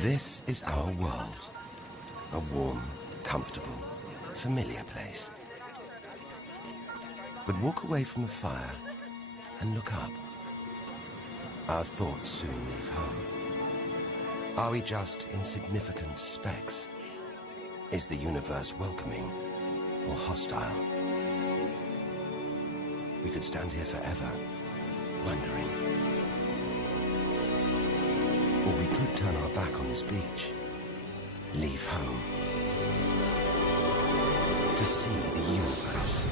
This is our world. A warm, comfortable, familiar place. But walk away from the fire and look up. Our thoughts soon leave home. Are we just insignificant specks? Is the universe welcoming or hostile? We could stand here forever, wondering. Or we could turn our back on this beach, leave home, to see the universe,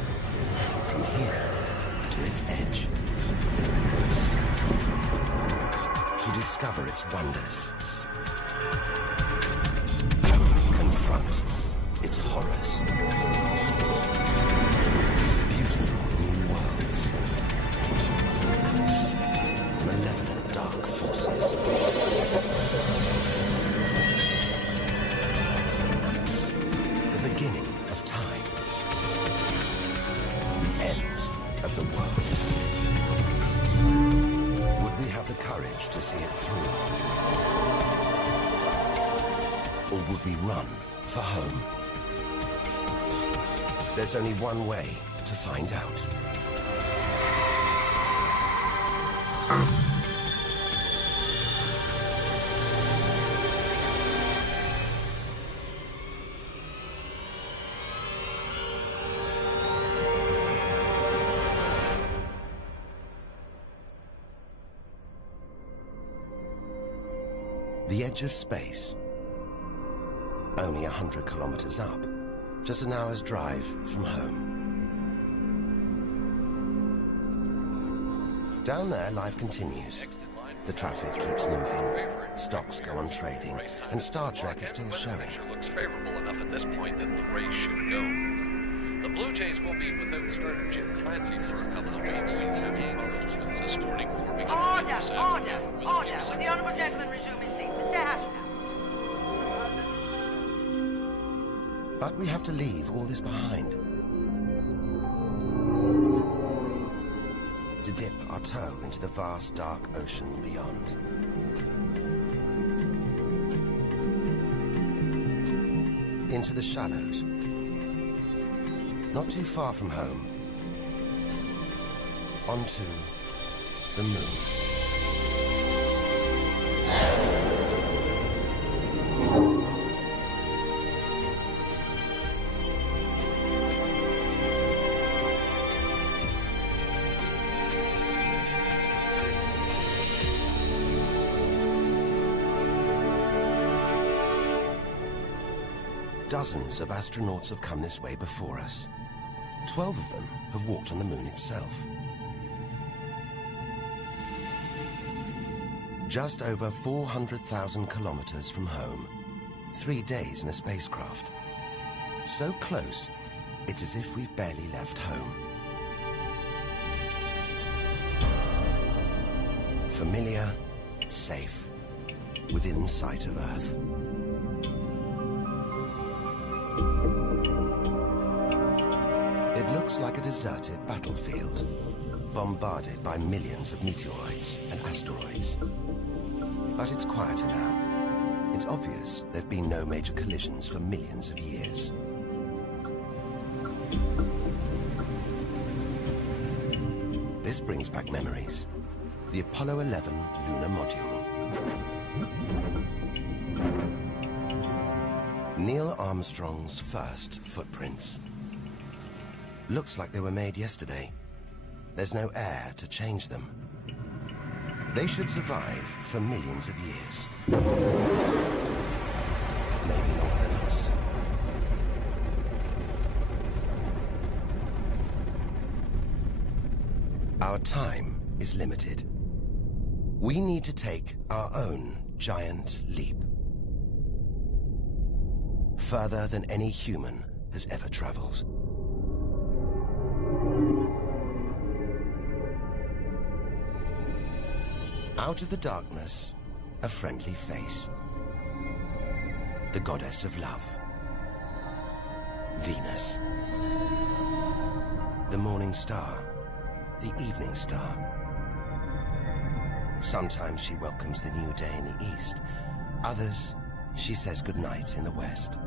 from here to its edge, to discover its wonders, confront its horrors. Beautiful new worlds, malevolent dark forces. The beginning of time, the end of the world. Would we have the courage to see it through? Or would we run for home? There's only one way to find out. The edge of space. Only 100 kilometers up. Just an hour's drive from home. Down there, life continues. The traffic keeps moving. Stocks go on trading. And Star Trek is still showing. Looks favorable enough at this point that the race should go. The Blue Jays will be without starter Jim Clancy for a couple of weeks. He's having problems this morning. Order! Will the honourable gentleman resume his seat? Mr. Ashton. But we have to leave all this behind. To dip our toe into the vast dark ocean beyond. Into the shallows. Not too far from home. Onto the moon. Dozens of astronauts have come this way before us. 12 of them have walked on the moon itself. Just over 400,000 kilometers from home. 3 days in a spacecraft. So close, it's as if we've barely left home. Familiar, safe, within sight of Earth. It looks like a deserted battlefield, bombarded by millions of meteoroids and asteroids. But it's quieter now. It's obvious there have been no major collisions for millions of years. This brings back memories. The Apollo 11 lunar module. Neil Armstrong's first footprints. Looks like they were made yesterday. There's no air to change them. They should survive for millions of years. Maybe longer than us. Our time is limited. We need to take our own giant leap. Further than any human has ever traveled. Out of the darkness, a friendly face. The goddess of love. Venus. The morning star. The evening star. Sometimes she welcomes the new day in the east. Others, she says goodnight in the west.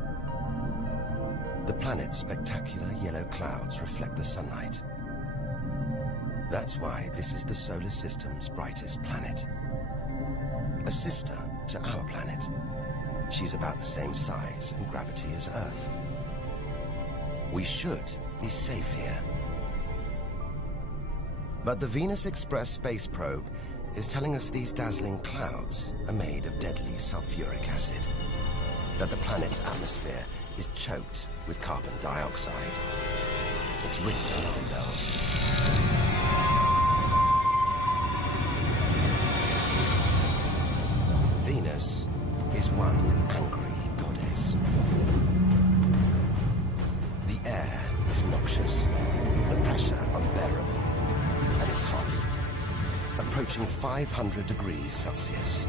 The planet's spectacular yellow clouds reflect the sunlight. That's why this is the solar system's brightest planet. A sister to our planet. She's about the same size and gravity as Earth. We should be safe here. But the Venus Express space probe is telling us these dazzling clouds are made of deadly sulfuric acid. That the planet's atmosphere is choked with carbon dioxide. It's ringing alarm bells. Venus is one angry goddess. The air is noxious, the pressure unbearable, and it's hot, approaching 500 degrees Celsius.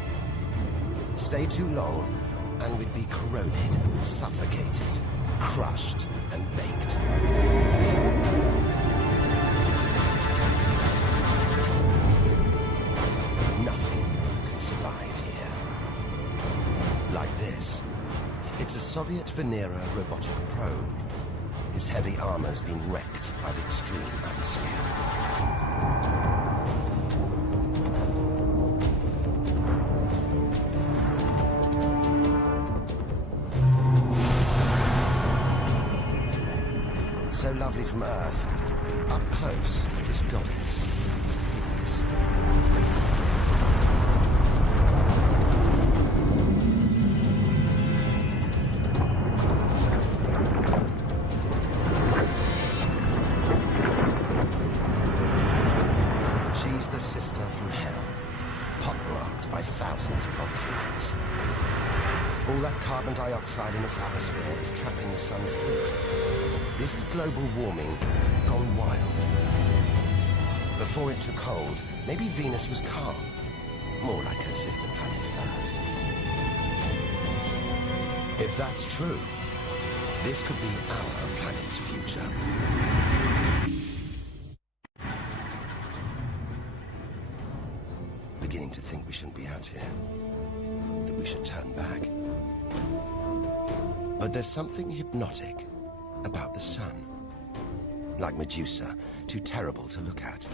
Stay too long, and we'd be corroded, suffocated, crushed, and baked. Nothing can survive here. Like this. It's a Soviet Venera robotic probe. Its heavy armor's been wrecked by the extreme atmosphere. So lovely from Earth, up close, this goddess is hideous. She's the sister from hell, pockmarked by thousands of volcanoes. All that carbon dioxide in its atmosphere is trapping the sun's heat. This is global warming gone wild. Before it took hold, maybe Venus was calm, more like her sister planet Earth. If that's true, this could be our planet's future. Beginning to think we shouldn't be out here, that we should turn back. But there's something hypnotic about the sun. Like Medusa, too terrible to look at,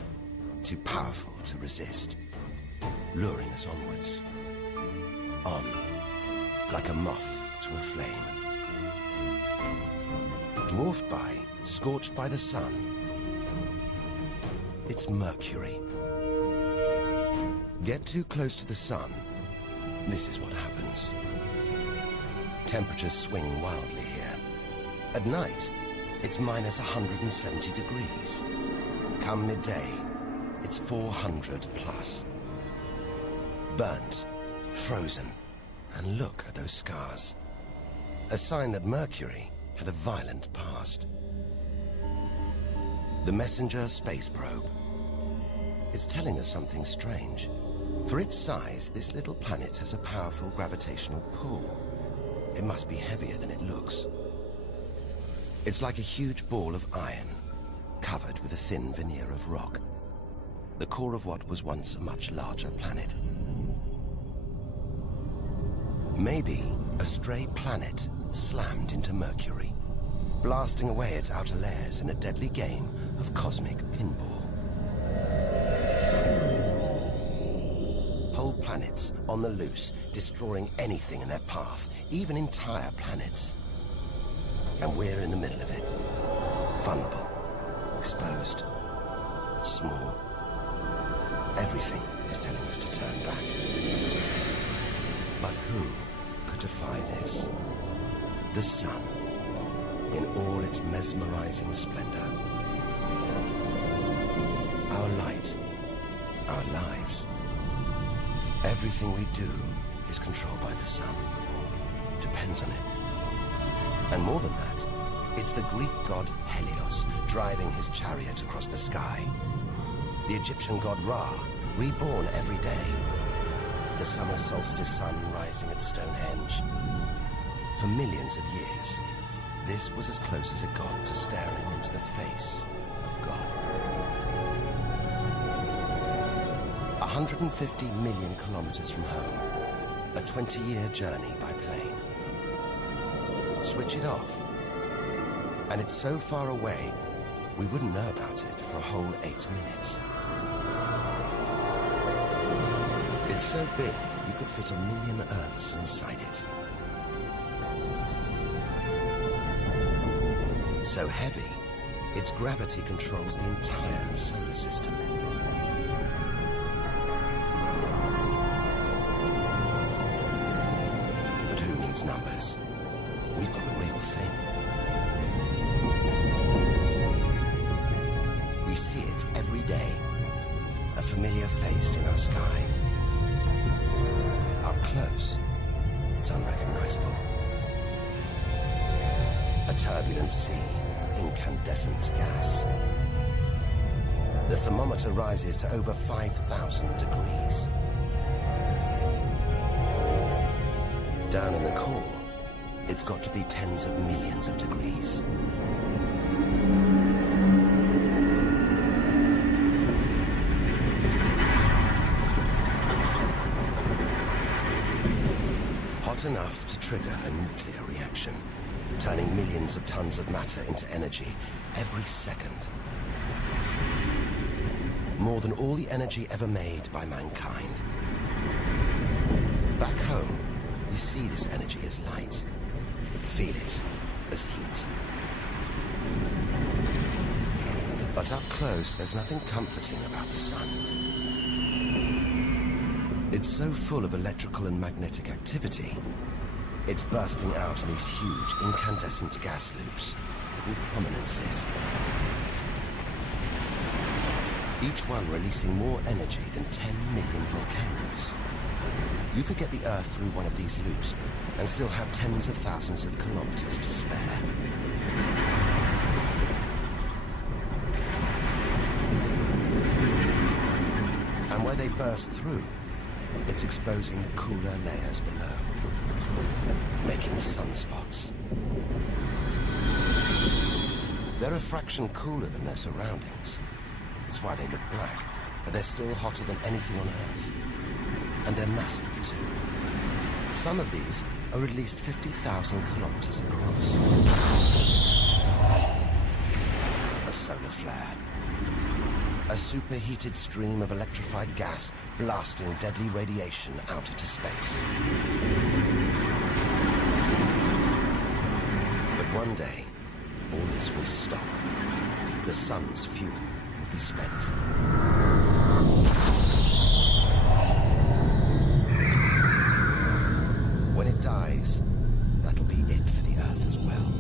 too powerful to resist, luring us onwards. On, like a moth to a flame. Dwarfed by, scorched by the sun, it's Mercury. Get too close to the sun, this is what happens. Temperatures swing wildly here. At night, it's minus 170 degrees. Come midday, it's 400 plus. Burnt, frozen, and look at those scars. A sign that Mercury had a violent past. The Messenger space probe is telling us something strange. For its size, this little planet has a powerful gravitational pull. It must be heavier than it looks. It's like a huge ball of iron, covered with a thin veneer of rock. The core of what was once a much larger planet. Maybe a stray planet slammed into Mercury, blasting away its outer layers in a deadly game of cosmic pinball. Whole planets on the loose, destroying anything in their path, even entire planets. And we're in the middle of it. Vulnerable, exposed, small. Everything is telling us to turn back. But who could defy this? The sun, in all its mesmerizing splendor. Our light, our lives. Everything we do is controlled by the sun. Depends on it. And more than that, it's the Greek god Helios driving his chariot across the sky. The Egyptian god Ra, reborn every day. The summer solstice sun rising at Stonehenge. For millions of years, this was as close as it got to staring into the face of God. 150 million kilometers from home, a 20-year journey by plane. Switch it off, and it's so far away, we wouldn't know about it for a whole 8 minutes. It's so big, you could fit 1 million Earths inside it. So heavy, its gravity controls the entire solar system. But who needs numbers? We've got the real thing. We see it every day, a familiar face in our sky. Up close, it's unrecognizable. A turbulent sea of incandescent gas. The thermometer rises to over 5,000 degrees. Down in the core, it's got to be tens of millions of degrees. Hot enough to trigger a nuclear reaction, turning millions of tons of matter into energy every second. More than all the energy ever made by mankind. Back home, we see this energy as light, feel it as heat. But up close, there's nothing comforting about the sun. It's so full of electrical and magnetic activity, it's bursting out in these huge incandescent gas loops called prominences. Each one releasing more energy than 10 million volcanoes. You could get the Earth through one of these loops and still have tens of thousands of kilometers to spare. And where they burst through, it's exposing the cooler layers below, making sunspots. They're a fraction cooler than their surroundings. It's why they look black, but they're still hotter than anything on Earth. And they're massive, too. Some of these are at least 50,000 kilometers across. A solar flare. A superheated stream of electrified gas blasting deadly radiation out into space. But one day, all this will stop. The sun's fuel will be spent. When it dies, that'll be it for the Earth as well.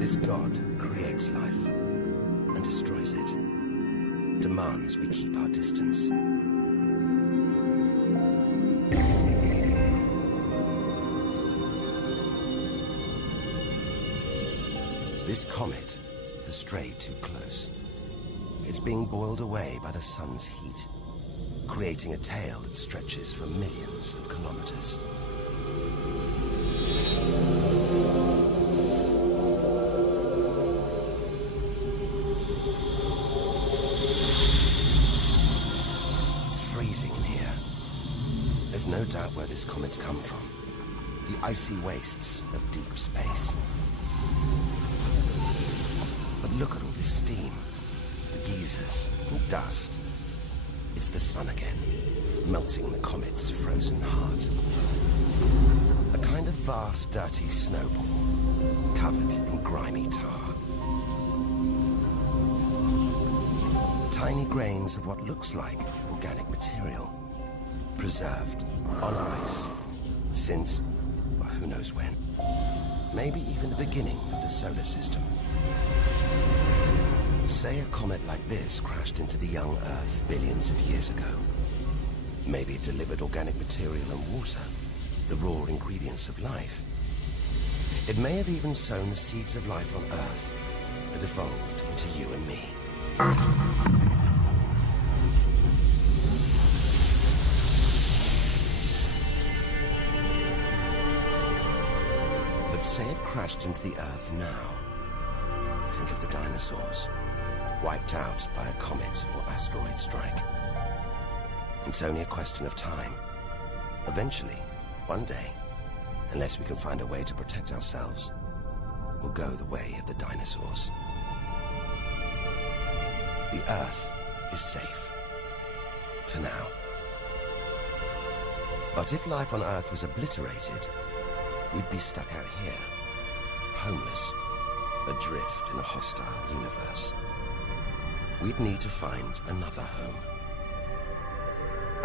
This God creates life and destroys it, demands we keep our distance. This comet has strayed too close. It's being boiled away by the sun's heat, creating a tail that stretches for millions of kilometers. It's freezing in here. There's no doubt where this comet's come from. The icy wastes of deep space. But look at all this steam, the geysers and dust. It's the sun again, melting the comet's frozen heart. A kind of vast, dirty snowball, covered in grimy tar. Tiny grains of what looks like organic material, preserved on ice since, well, who knows when. Maybe even the beginning of the solar system. Say a comet like this crashed into the young Earth billions of years ago. Maybe it delivered organic material and water, the raw ingredients of life. It may have even sown the seeds of life on Earth that evolved into you and me. But say it crashed into the Earth now. Think of the dinosaurs, wiped out by a comet or asteroid strike. It's only a question of time. Eventually, one day, unless we can find a way to protect ourselves, we'll go the way of the dinosaurs. The Earth is safe. For now. But if life on Earth was obliterated, we'd be stuck out here, homeless, adrift in a hostile universe. We'd need to find another home.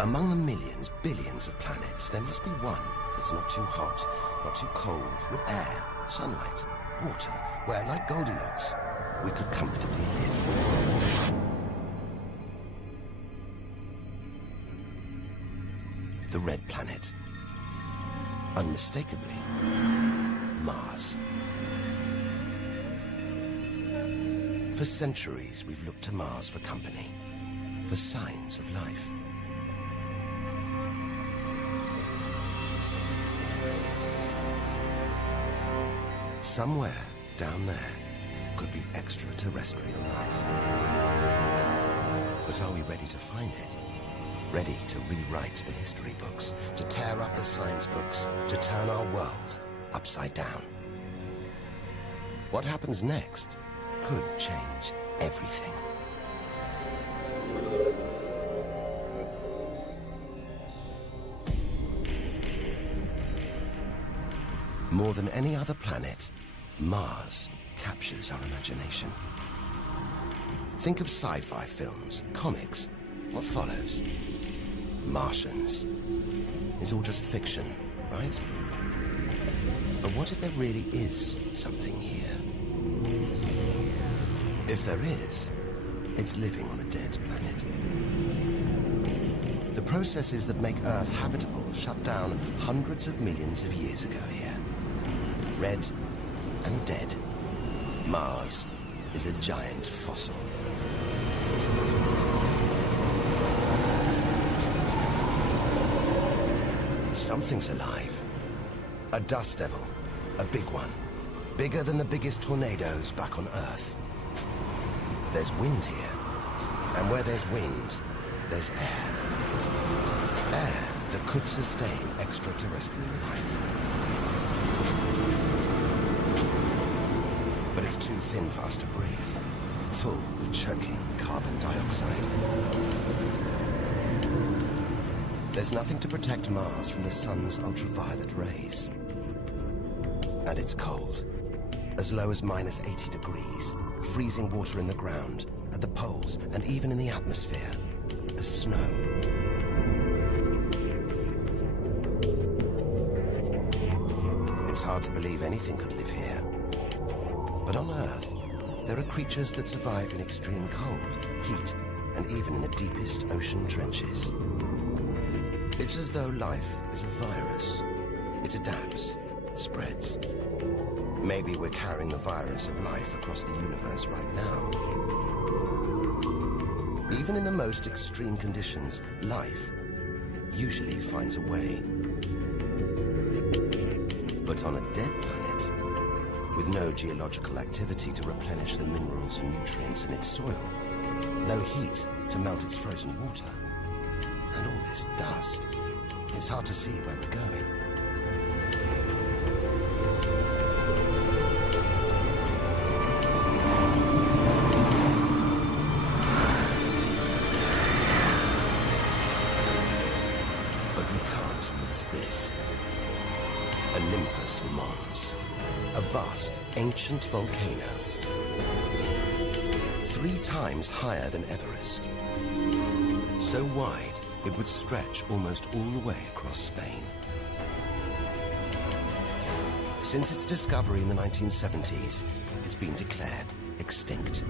Among the millions, billions of planets, there must be one that's not too hot, not too cold, with air, sunlight, water, where, like Goldilocks, we could comfortably live. The red planet. Unmistakably, Mars. For centuries, we've looked to Mars for company, for signs of life. Somewhere down there could be extraterrestrial life. But are we ready to find it? Ready to rewrite the history books, to tear up the science books, to turn our world upside down? What happens next could change everything. More than any other planet, Mars captures our imagination. Think of sci-fi films, comics. What follows? Martians. It's all just fiction, right? But what if there really is something here? If there is, it's living on a dead planet. The processes that make Earth habitable shut down hundreds of millions of years ago here. Red and dead. Mars is a giant fossil. Something's alive. A dust devil. A big one. Bigger than the biggest tornadoes back on Earth. There's wind here. And where there's wind, there's air. Air that could sustain extraterrestrial life. But it's too thin for us to breathe. Full of choking carbon dioxide. There's nothing to protect Mars from the sun's ultraviolet rays. And it's cold. As low as -80 degrees. Freezing water in the ground, at the poles, and even in the atmosphere. As snow. It's hard to believe anything could live here. But on Earth, there are creatures that survive in extreme cold, heat, and even in the deepest ocean trenches. It's as though life is a virus. It adapts, spreads. Maybe we're carrying the virus of life across the universe right now. Even in the most extreme conditions, life usually finds a way. But on a dead planet, with no geological activity to replenish the minerals and nutrients in its soil, no heat to melt its frozen water, and all this dust, it's hard to see where we're going. But we can't miss this. Olympus Mons, a vast, ancient volcano. 3 times higher than Everest. So wide, it would stretch almost all the way across Spain. Since its discovery in the 1970s, it's been declared extinct.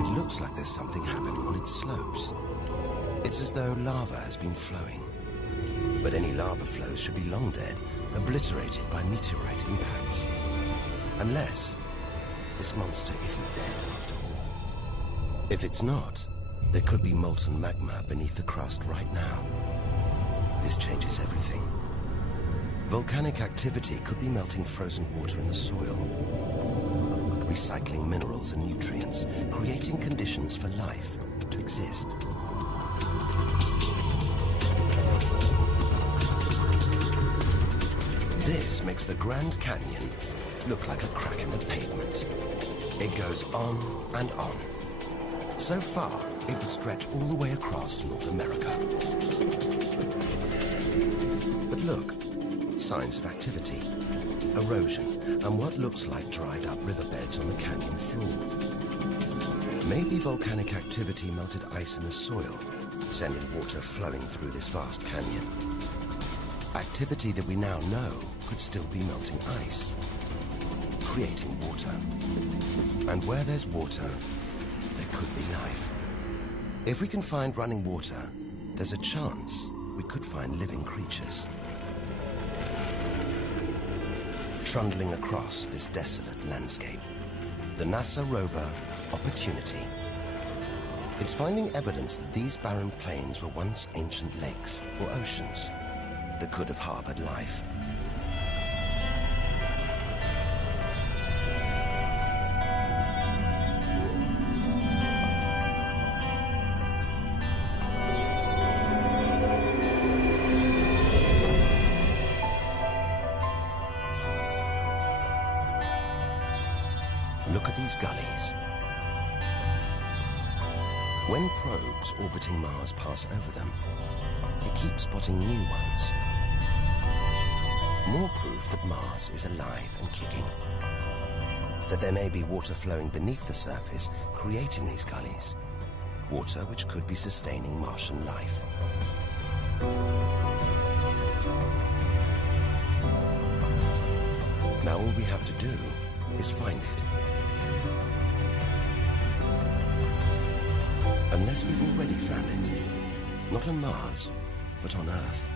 It looks like there's something happening on its slopes. It's as though lava has been flowing. But any lava flows should be long dead, obliterated by meteorite impacts. Unless this monster isn't dead after all. If it's not, there could be molten magma beneath the crust right now. This changes everything. Volcanic activity could be melting frozen water in the soil. recycling minerals and nutrients, creating conditions for life to exist. This makes the Grand Canyon look like a crack in the pavement. It goes on and on. So far, it would stretch all the way across North America. But look, signs of activity, erosion, and what looks like dried up riverbeds on the canyon floor. Maybe volcanic activity melted ice in the soil, sending water flowing through this vast canyon. Activity that we now know could still be melting ice, creating water. And where there's water, there could be life. If we can find running water, there's a chance we could find living creatures. Trundling across this desolate landscape, the NASA rover Opportunity. It's finding evidence that these barren plains were once ancient lakes or oceans that could have harbored life. Look at these gullies. When probes orbiting Mars pass over them, they keep spotting new ones. More proof that Mars is alive and kicking. That there may be water flowing beneath the surface, creating these gullies. Water which could be sustaining Martian life. Now all we have to do is find it. Unless we've already found it. Not on Mars, but on Earth.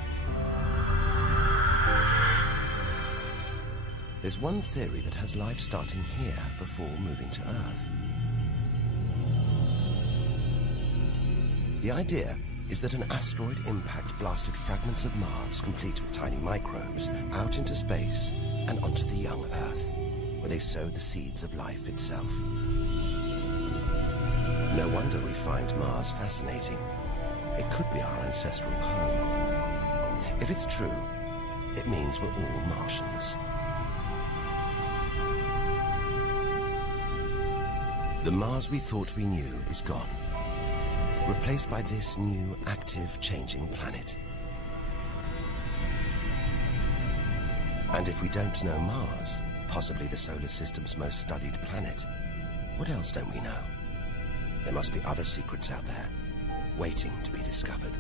There's one theory that has life starting here before moving to Earth. The idea is that an asteroid impact blasted fragments of Mars, complete with tiny microbes, out into space and onto the young Earth, where they sowed the seeds of life itself. No wonder we find Mars fascinating. It could be our ancestral home. If it's true, it means we're all Martians. The Mars we thought we knew is gone, replaced by this new, active, changing planet. And if we don't know Mars, possibly the solar system's most studied planet, what else don't we know? There must be other secrets out there, waiting to be discovered.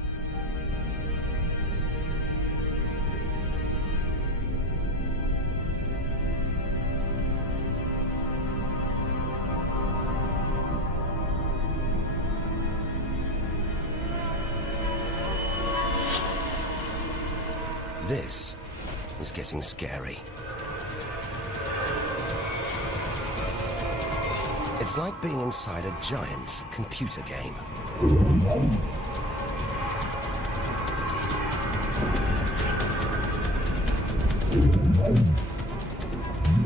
This is getting scary. It's like being inside a giant computer game.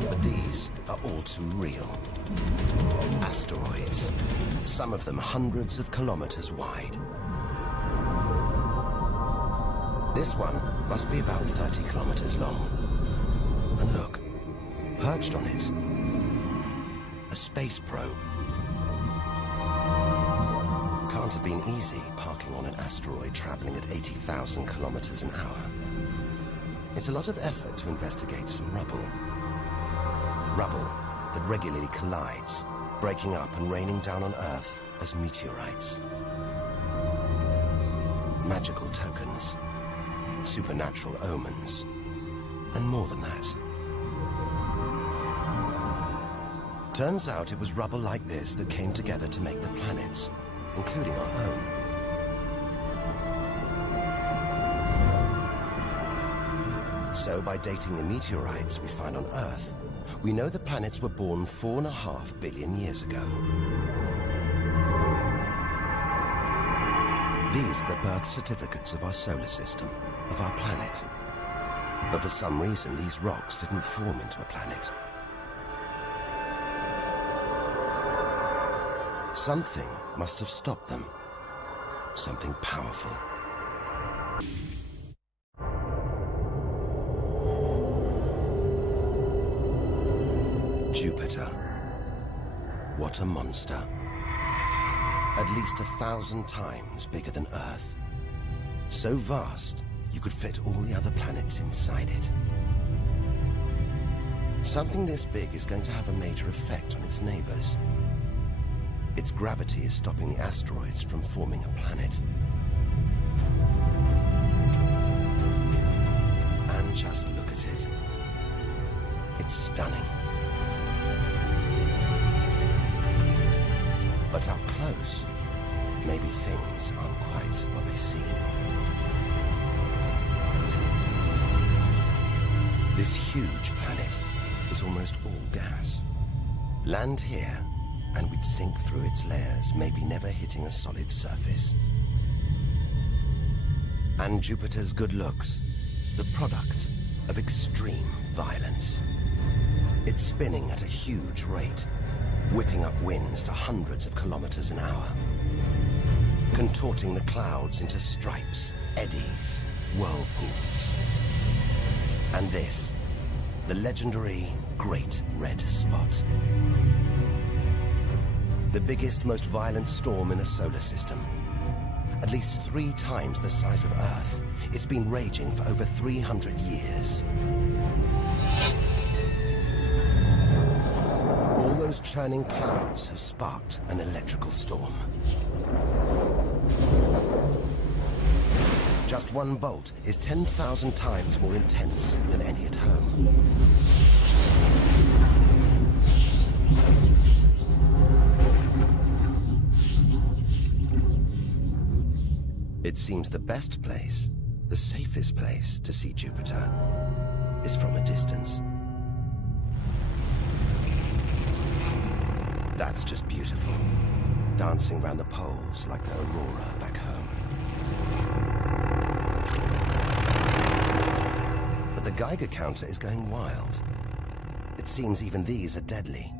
But these are all too real. Asteroids, some of them hundreds of kilometers wide. This one must be about 30 kilometers long. And look, perched on it, a space probe. Can't have been easy parking on an asteroid traveling at 80,000 kilometers an hour. It's a lot of effort to investigate some rubble. Rubble that regularly collides, breaking up and raining down on Earth as meteorites. Magical tokens, supernatural omens, and more than that. Turns out it was rubble like this that came together to make the planets, including our own. So by dating the meteorites we find on Earth, we know the planets were born 4.5 billion years ago. These are the birth certificates of our solar system, of our planet. But for some reason, these rocks didn't form into a planet. Something must have stopped them. Something powerful. Jupiter. What a monster. At least 1,000 times bigger than Earth. So vast, you could fit all the other planets inside it. Something this big is going to have a major effect on its neighbors. Its gravity is stopping the asteroids from forming a planet. And just look at it. It's stunning. But up close, maybe things aren't quite what they seem. This huge planet is almost all gas. Land here, and we'd sink through its layers, maybe never hitting a solid surface. And Jupiter's good looks, the product of extreme violence. It's spinning at a huge rate, whipping up winds to hundreds of kilometers an hour, contorting the clouds into stripes, eddies, whirlpools. And this, the legendary Great Red Spot. The biggest, most violent storm in the solar system. At least 3 times the size of Earth. It's been raging for over 300 years. All those churning clouds have sparked an electrical storm. Just one bolt is 10,000 times more intense than any at home. It seems the best place, the safest place to see Jupiter is from a distance. That's just beautiful, dancing round the poles like the aurora back home. But the Geiger counter is going wild. It seems even these are deadly,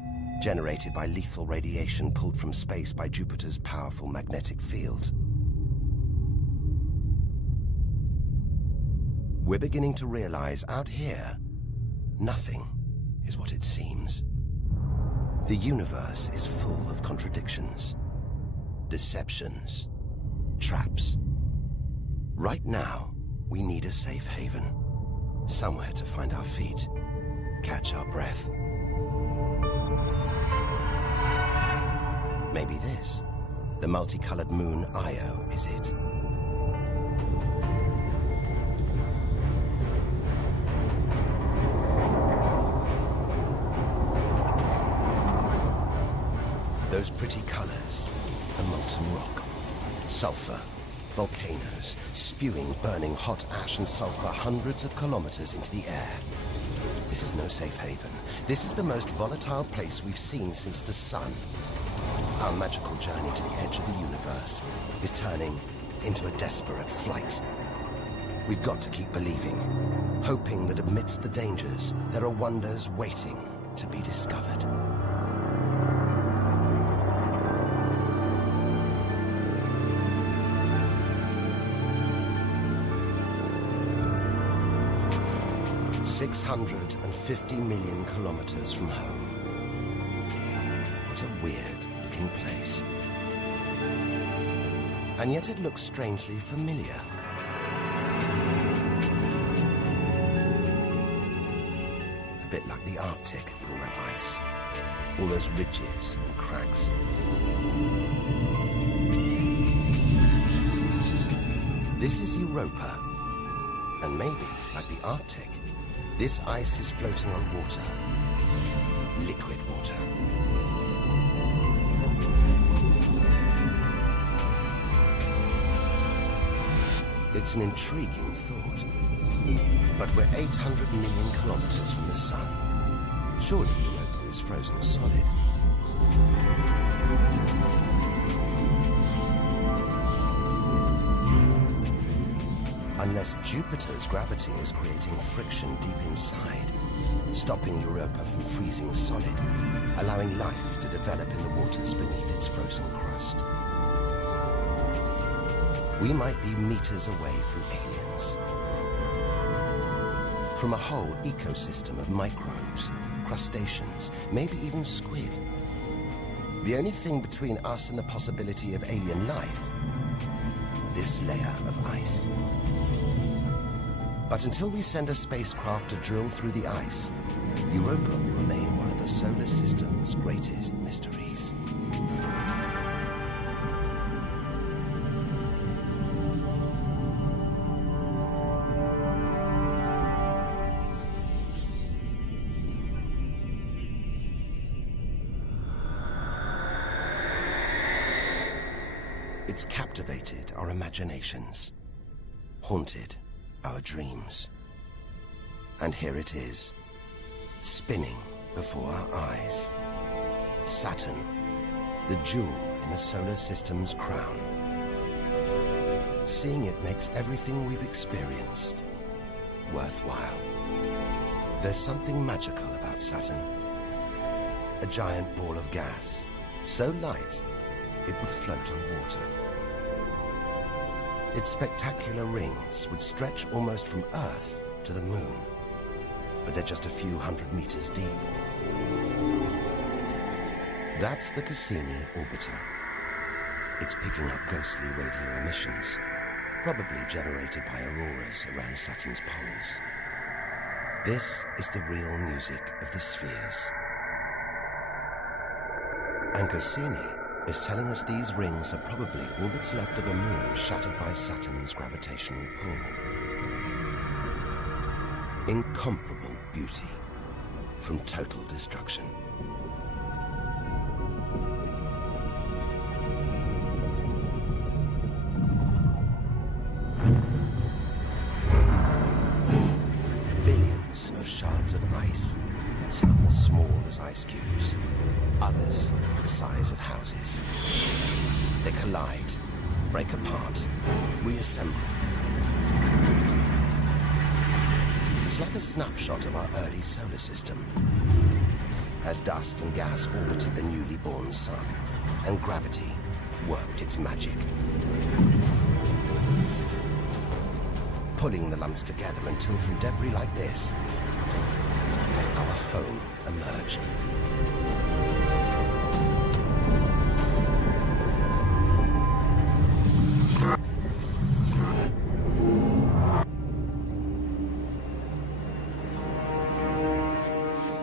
generated by lethal radiation pulled from space by Jupiter's powerful magnetic field. We're beginning to realize out here, nothing is what it seems. The universe is full of contradictions, deceptions, traps. Right now, we need a safe haven, somewhere to find our feet, catch our breath. Maybe this, the multicolored moon Io, is it? Those pretty colors, a molten rock, sulfur, volcanoes, spewing burning hot ash and sulfur hundreds of kilometers into the air. This is no safe haven. This is the most volatile place we've seen since the sun. Our magical journey to the edge of the universe is turning into a desperate flight. We've got to keep believing, hoping that amidst the dangers, there are wonders waiting to be discovered. $650 million kilometers from home. What a weird-looking place. And yet it looks strangely familiar. A bit like the Arctic with all that ice. All those ridges and cracks. This is Europa. And maybe, like the Arctic, this ice is floating on water. Liquid water. It's an intriguing thought. But we're 800 million kilometers from the sun. Surely Europa is frozen solid. Unless Jupiter's gravity is creating friction deep inside, stopping Europa from freezing solid, allowing life to develop in the waters beneath its frozen crust. We might be meters away from aliens. From a whole ecosystem of microbes, crustaceans, maybe even squid. The only thing between us and the possibility of alien life, this layer of ice. But until we send a spacecraft to drill through the ice, Europa will remain one of the solar system's greatest mysteries. It's captivated our imaginations, haunted our dreams. And here it is, spinning before our eyes. Saturn, the jewel in the solar system's crown. Seeing it makes everything we've experienced worthwhile. There's something magical about Saturn. A giant ball of gas, so light it would float on water. Its spectacular rings would stretch almost from Earth to the Moon, but they're just a few hundred meters deep. That's the Cassini orbiter. It's picking up ghostly radio emissions, probably generated by auroras around Saturn's poles. This is the real music of the spheres. And Cassini is telling us these rings are probably all that's left of a moon shattered by Saturn's gravitational pull. Incomparable beauty from total destruction. Billions of shards of ice, some as small as ice cubes, others the size of houses. They collide, break apart, reassemble. It's like a snapshot of our early solar system, as dust and gas orbited the newly born sun, and gravity worked its magic, pulling the lumps together until from debris like this, our home emerged.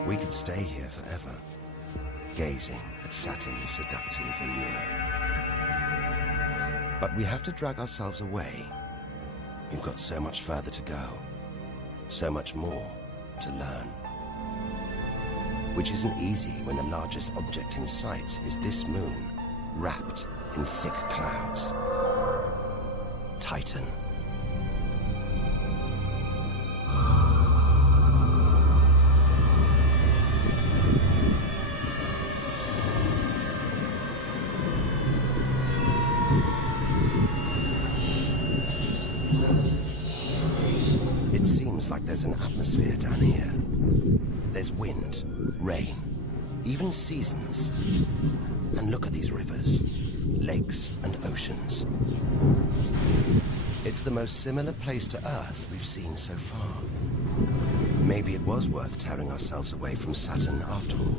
We could stay here forever, gazing at Saturn's seductive allure. But we have to drag ourselves away. We've got so much further to go, so much more to learn. Which isn't easy when the largest object in sight is this moon, wrapped in thick clouds. Titan. It seems like there's an atmosphere down here. There's wind, rain, even seasons. And look at these rivers, lakes and oceans. It's the most similar place to Earth we've seen so far. Maybe it was worth tearing ourselves away from Saturn after all.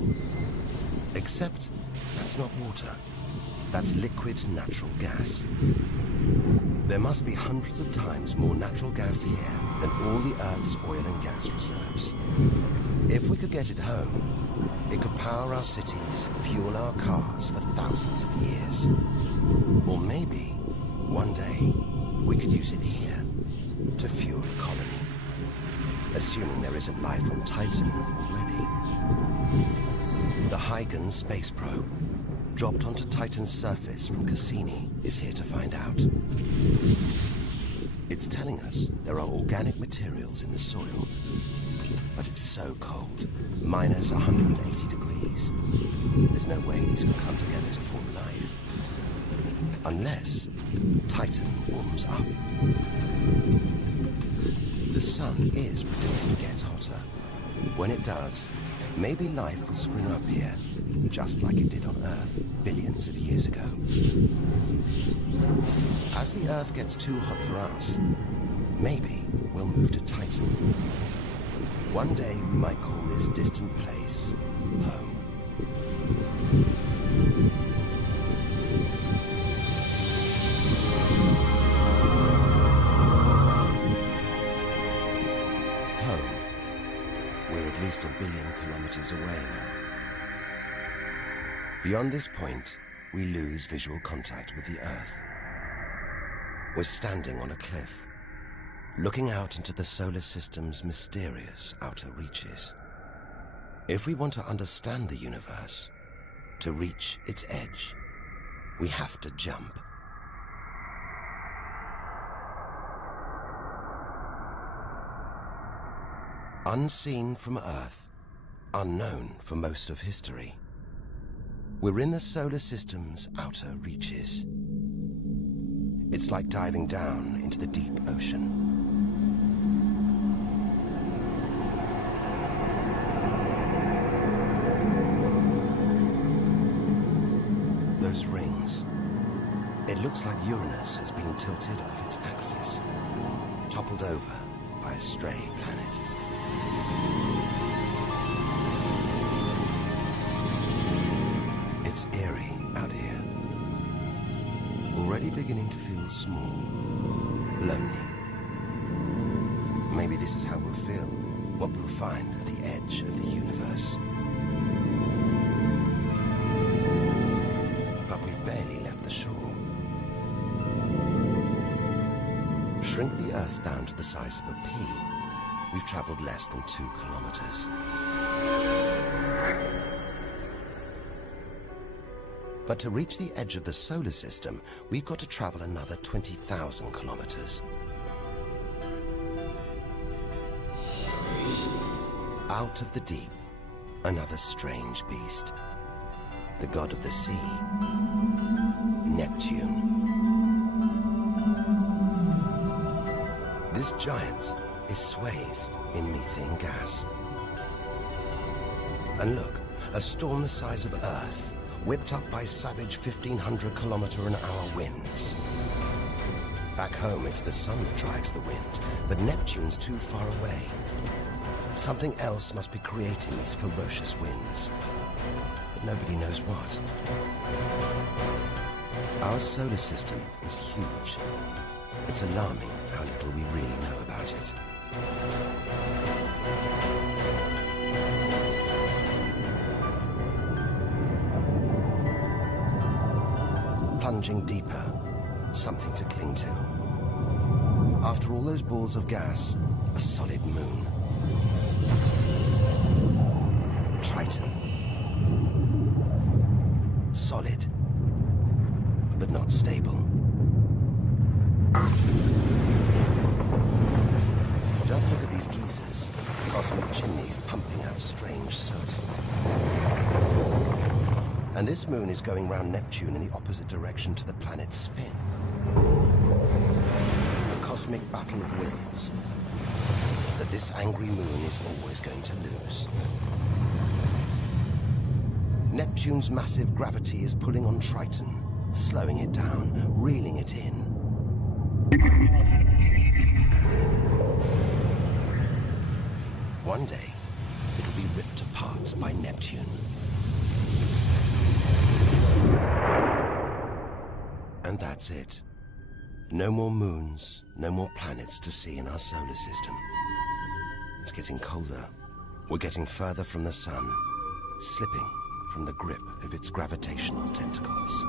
Except that's not water. That's liquid natural gas. There must be hundreds of times more natural gas here than all the Earth's oil and gas reserves. If we could get it home, it could power our cities, fuel our cars for thousands of years. Or maybe, one day, we could use it here to fuel a colony. Assuming there isn't life on Titan already. The Huygens space probe, dropped onto Titan's surface from Cassini, is here to find out. It's telling us there are organic materials in the soil, but it's so cold, minus 180 degrees. There's no way these can come together to form life. Unless Titan warms up. The sun is predicted to get hotter. When it does, maybe life will spring up here, just like it did on Earth billions of years ago. As the Earth gets too hot for us, maybe we'll move to Titan. One day we might call this distant place home. Home. We're at least 1 billion kilometers away now. Beyond this point, we lose visual contact with the Earth. We're standing on a cliff, looking out into the solar system's mysterious outer reaches. If we want to understand the universe, to reach its edge, we have to jump. Unseen from Earth, unknown for most of history, we're in the solar system's outer reaches. It's like diving down into the deep ocean. Those rings. It looks like Uranus has been tilted off its axis, toppled over by a stray planet. It's eerie out here. Already beginning to feel small, lonely. Maybe this is how we'll feel, what we'll find at the edge of the universe. But we've barely left the shore. Shrink the Earth down to the size of a pea. We've traveled less than 2 kilometers. But to reach the edge of the solar system, we've got to travel another 20,000 kilometers. Out of the deep, another strange beast. The god of the sea, Neptune. This giant is swathed in methane gas. And look, a storm the size of Earth, whipped up by savage 1,500 kilometer-an-hour winds. Back home, it's the sun that drives the wind, but Neptune's too far away. Something else must be creating these ferocious winds, but nobody knows what. Our solar system is huge. It's alarming how little we really know about it. Plunging deeper, something to cling to. After all those balls of gas, a solid moon. Triton. Solid, but not stable. Just look at these geysers, cosmic chimneys pumping out strange soot. And this moon is going round Neptune in the opposite direction to the planet's spin. A cosmic battle of wills that this angry moon is always going to lose. Neptune's massive gravity is pulling on Triton, slowing it down, reeling it in. One day, it'll be ripped apart by Neptune. And that's it. No more moons, no more planets to see in our solar system. It's getting colder. We're getting further from the sun, slipping from the grip of its gravitational tentacles.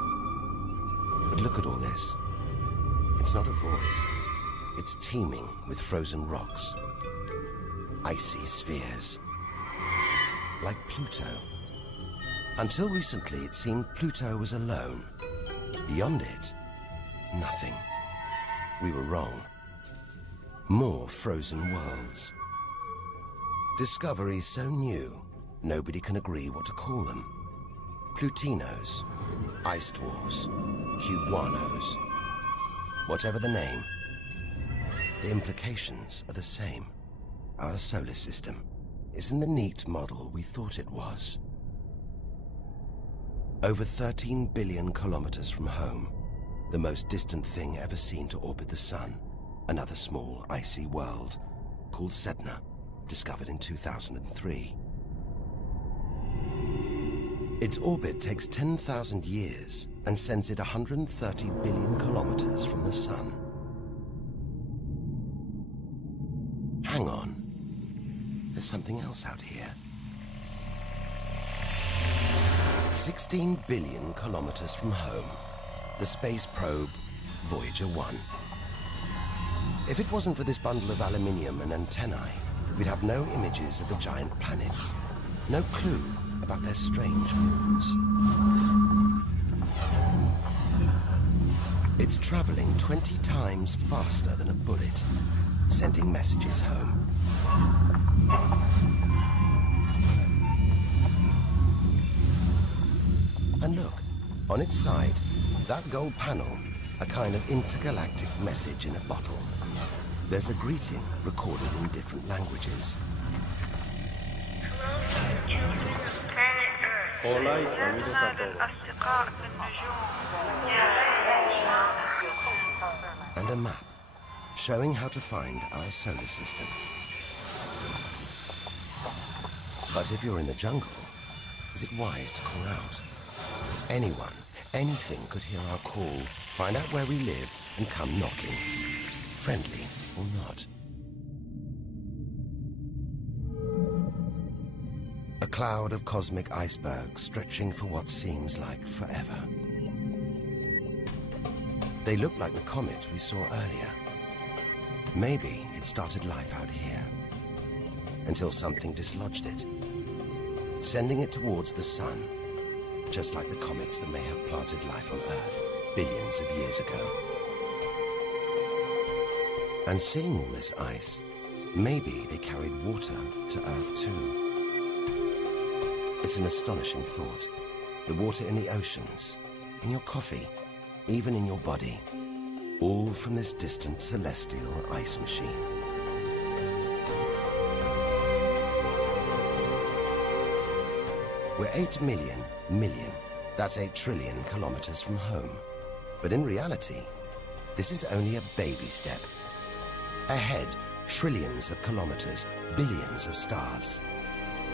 But look at all this. It's not a void. It's teeming with frozen rocks, icy spheres, like Pluto. Until recently, it seemed Pluto was alone. Beyond it, nothing. We were wrong. More frozen worlds. Discoveries so new, nobody can agree what to call them. Plutinos, ice dwarfs, cubanos. Whatever the name, the implications are the same. Our solar system isn't the neat model we thought it was. Over 13 billion kilometers from home, the most distant thing ever seen to orbit the Sun, another small, icy world called Sedna, discovered in 2003. Its orbit takes 10,000 years and sends it 130 billion kilometers from the Sun. Hang on. There's something else out here. 16 billion kilometers from home, the space probe Voyager 1. If it wasn't for this bundle of aluminium and antennae, we'd have no images of the giant planets, no clue about their strange moons. It's traveling 20 times faster than a bullet, sending messages home. And look, on its side, that gold panel, a kind of intergalactic message in a bottle. There's a greeting recorded in different languages. Hola y saludos a todos. And a map showing how to find our solar system. But if you're in the jungle, is it wise to call out? Anyone, anything could hear our call, find out where we live, and come knocking. Friendly or not. A cloud of cosmic icebergs stretching for what seems like forever. They look like the comet we saw earlier. Maybe it started life out here, until something dislodged it, sending it towards the Sun, just like the comets that may have planted life on Earth billions of years ago. And seeing all this ice, maybe they carried water to Earth too. It's an astonishing thought. The water in the oceans, in your coffee, even in your body, all from this distant celestial ice machine. We're 8 million, that's 8 trillion kilometers from home. But in reality, this is only a baby step. Ahead, trillions of kilometers, billions of stars.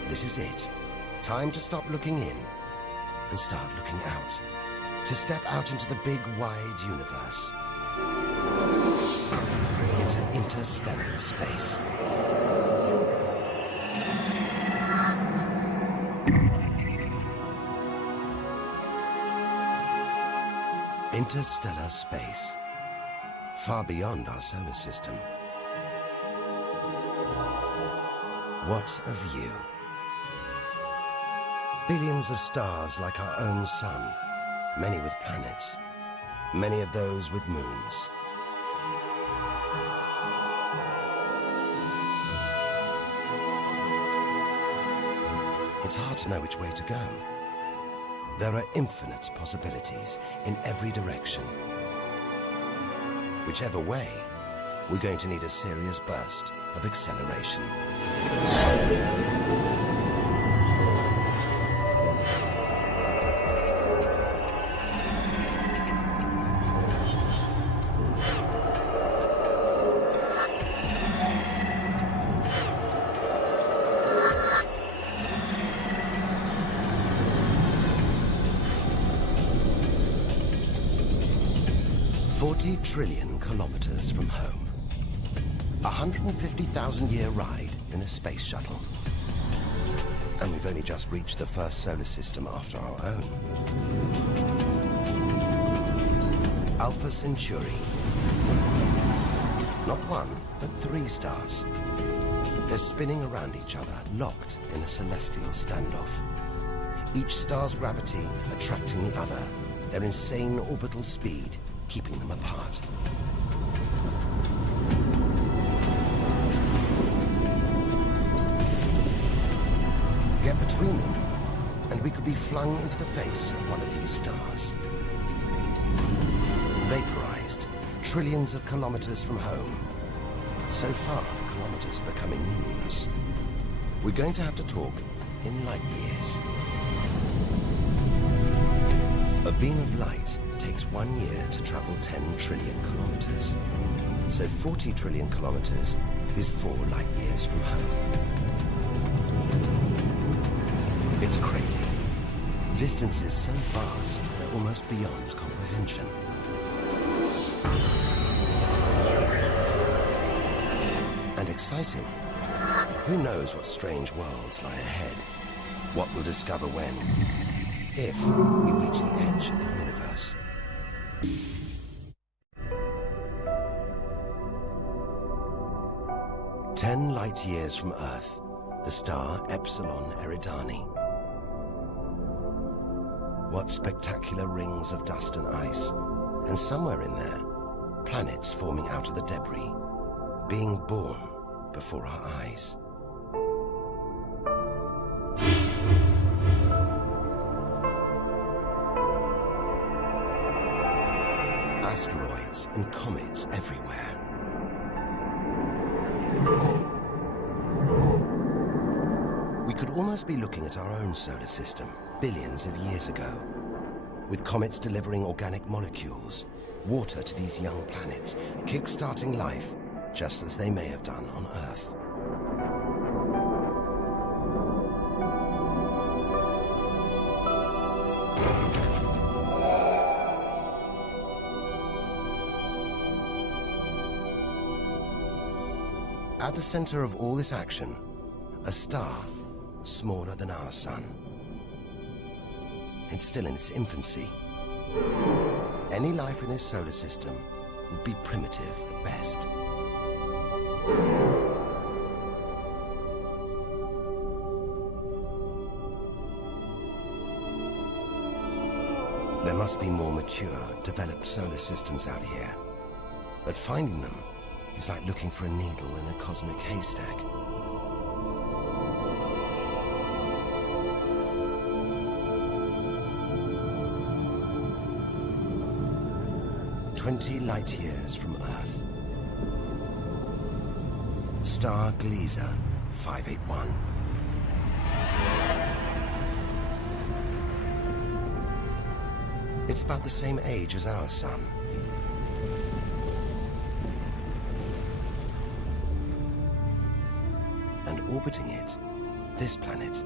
This is it. Time to stop looking in and start looking out. To step out into the big, wide universe. Into interstellar space. Interstellar space. Far beyond our solar system. What a view. Billions of stars like our own sun, many with planets, many of those with moons. It's hard to know which way to go. There are infinite possibilities in every direction. Whichever way, we're going to need a serious burst of acceleration. Trillion kilometers from home. 150,000-year ride in a space shuttle. And we've only just reached the first solar system after our own. Alpha Centauri. Not one, but 3 stars. They're spinning around each other, locked in a celestial standoff. Each star's gravity attracting the other, their insane orbital speed keeping them apart. Get between them, and we could be flung into the face of one of these stars. Vaporized, trillions of kilometers from home. So far, the kilometers are becoming meaningless. we're going to have to talk in light years. A beam of light takes 1 year to travel 10 trillion kilometers. So 40 trillion kilometers is 4 light years from home. It's crazy. Distances so vast, they're almost beyond comprehension. And exciting. Who knows what strange worlds lie ahead? What we'll discover when, if we reach the edge of the universe. "10 light years from Earth, the star Epsilon Eridani. What spectacular rings of dust and ice, and somewhere in there, planets forming out of the debris, being born before our eyes. Asteroids and comets everywhere. We could almost be looking at our own solar system, billions of years ago, with comets delivering organic molecules, water to these young planets, kick-starting life, just as they may have done on Earth. At the center of all this action, a star smaller than our sun. It's still in its infancy. Any life in this solar system would be primitive at best. There must be more mature, developed solar systems out here. But finding them is like looking for a needle in a cosmic haystack. "20 light years from Earth. Star Gliese 581. It's about the same age as our sun. And orbiting it, this planet.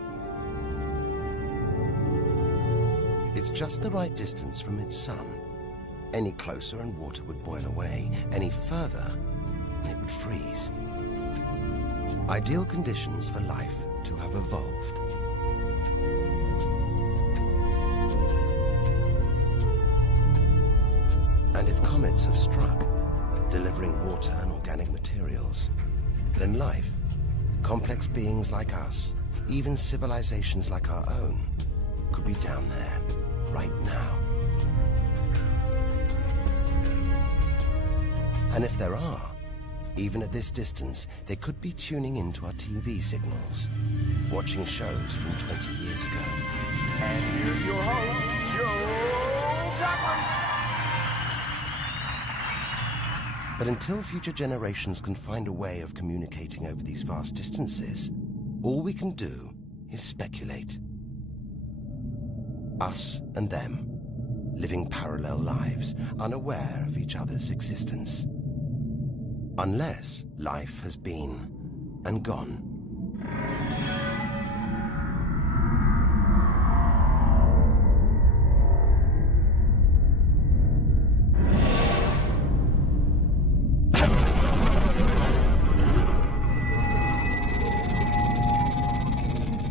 It's just the right distance from its sun. Any closer and water would boil away. Any further, and it would freeze. Ideal conditions for life to have evolved. And if comets have struck, delivering water and organic materials, then life, complex beings like us, even civilizations like our own, could be down there, right now. And if there are, even at this distance, they could be tuning into our TV signals, watching shows from 20 years ago. And here's your host, Joe Jackman. But until future generations can find a way of communicating over these vast distances, all we can do is speculate. Us and them, living parallel lives, unaware of each other's existence. Unless life has been and gone.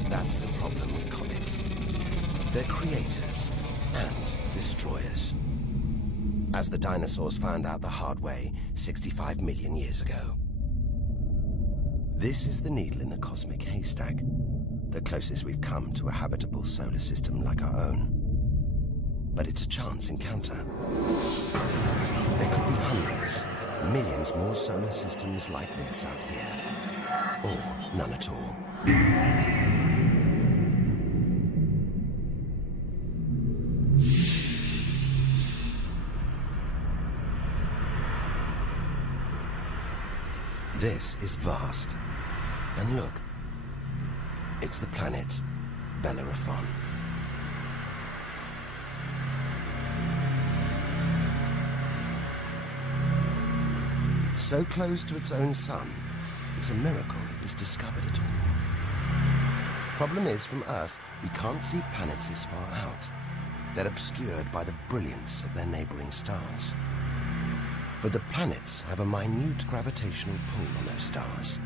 That's the problem with comets. They're creators and destroyers. As the dinosaurs found out the hard way 65 million years ago. This is the needle in the cosmic haystack, the closest we've come to a habitable solar system like our own. But it's a chance encounter. There could be hundreds, millions more solar systems like this out here. Or none at all. This is vast. And look, It's the planet Bellerophon. So close to its own sun, it's a miracle it was discovered at all. Problem is, from Earth, we can't see planets this far out. They're obscured by the brilliance of their neighboring stars. But the planets have a minute gravitational pull on those stars.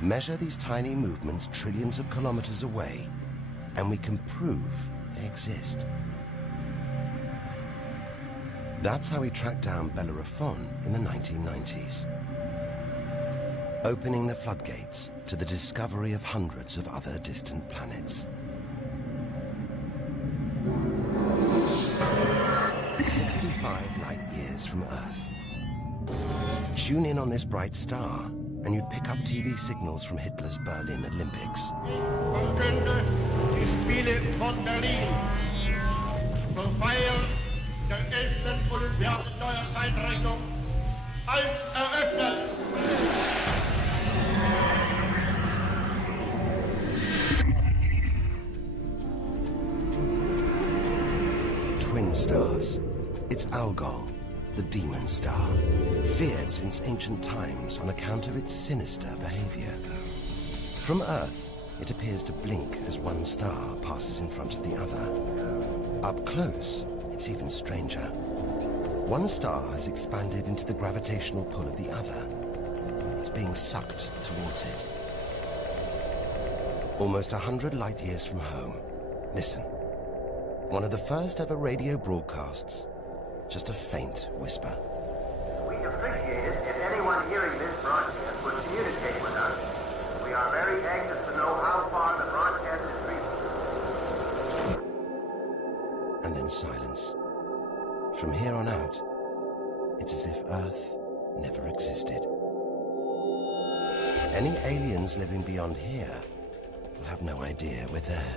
Measure these tiny movements trillions of kilometers away, and we can prove they exist. That's how we tracked down Bellerophon in the 1990s, opening the floodgates to the discovery of hundreds of other distant planets. 65 light years from Earth. Tune in on this bright star, and you'd pick up TV signals from Hitler's Berlin Olympics. Die Spiele von Berlin. Zur Feier der 11. Olympiade neuer Zeitrechnung als eröffnet. Twin stars. It's Algol, the demon star, feared since ancient times on account of its sinister behavior. From Earth, it appears to blink as one star passes in front of the other. Up close, it's even stranger. One star has expanded into the gravitational pull of the other. It's being sucked towards it. Almost 100 light years from home. Listen. One of the first ever radio broadcasts. Just a faint whisper. We'd appreciate it if anyone hearing this broadcast would communicate with us. We are very anxious to know how far the broadcast is reaching. And then silence. From here on out, it's as if Earth never existed. Any aliens living beyond here will have no idea we're there.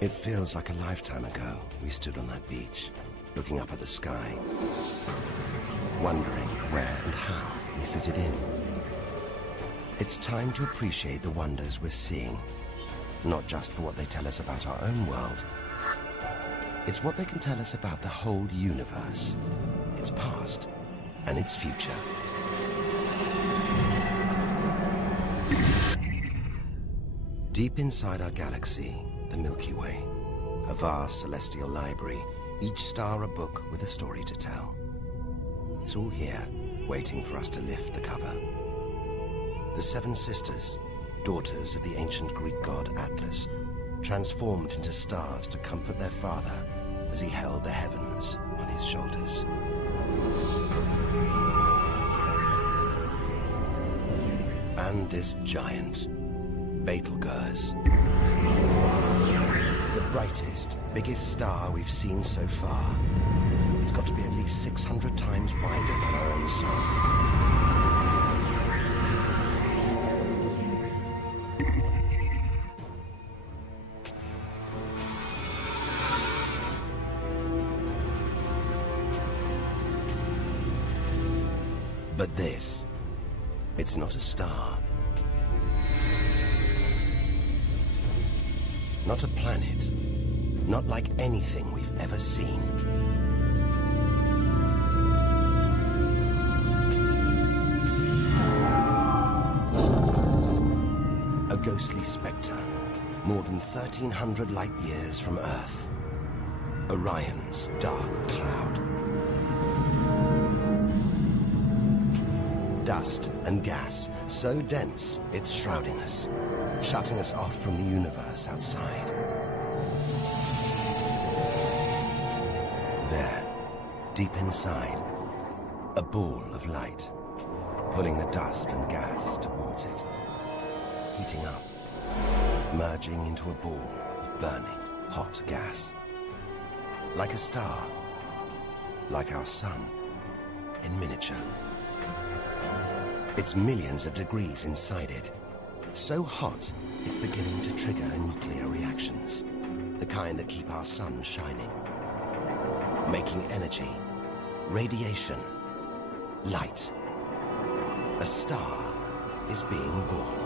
It feels like a lifetime ago we stood on that beach, looking up at the sky, wondering where and how we fitted in. It's time to appreciate the wonders we're seeing, not just for what they tell us about our own world. It's what they can tell us about the whole universe, its past and its future. Deep inside our galaxy, the Milky Way, a vast celestial library, each star a book with a story to tell. It's all here, waiting for us to lift the cover. The seven sisters, daughters of the ancient Greek god Atlas, transformed into stars to comfort their father as he held the heavens on his shoulders. And this giant, Betelgeuse. The brightest, biggest star we've seen so far. It's got to be at least 600 times wider than our own sun. But this, it's not a star. Not a planet. Not like anything we've ever seen. A ghostly spectre, more than 1,300 light years from Earth. Orion's dark cloud. Dust and gas, so dense it's shrouding us, shutting us off from the universe outside. There, deep inside, a ball of light, pulling the dust and gas towards it, heating up, merging into a ball of burning, hot gas. Like a star, like our sun, in miniature. It's millions of degrees inside it. So hot, it's beginning to trigger nuclear reactions, the kind that keep our sun shining. Making energy, radiation, light. A star is being born.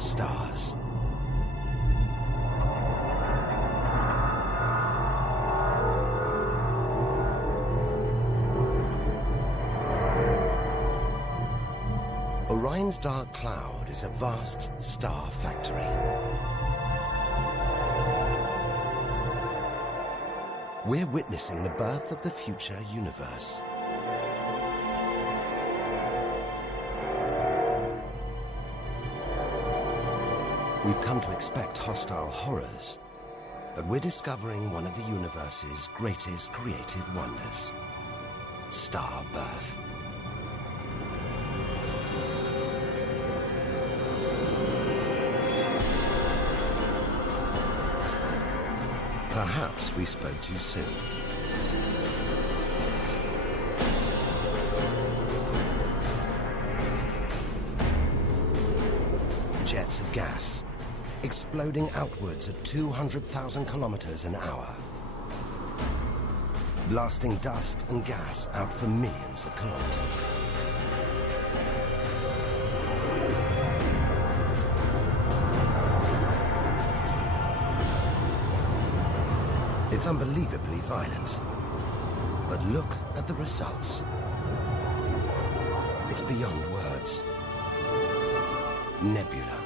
stars. Orion's dark cloud is a vast star factory. We're witnessing the birth of the future universe. We've come to expect hostile horrors, but we're discovering one of the universe's greatest creative wonders: star birth. Perhaps we spoke too soon. Jets of gas, exploding outwards at 200,000 kilometers an hour, blasting dust and gas out for millions of kilometers. It's unbelievably violent, but look at the results. It's beyond words. Nebula.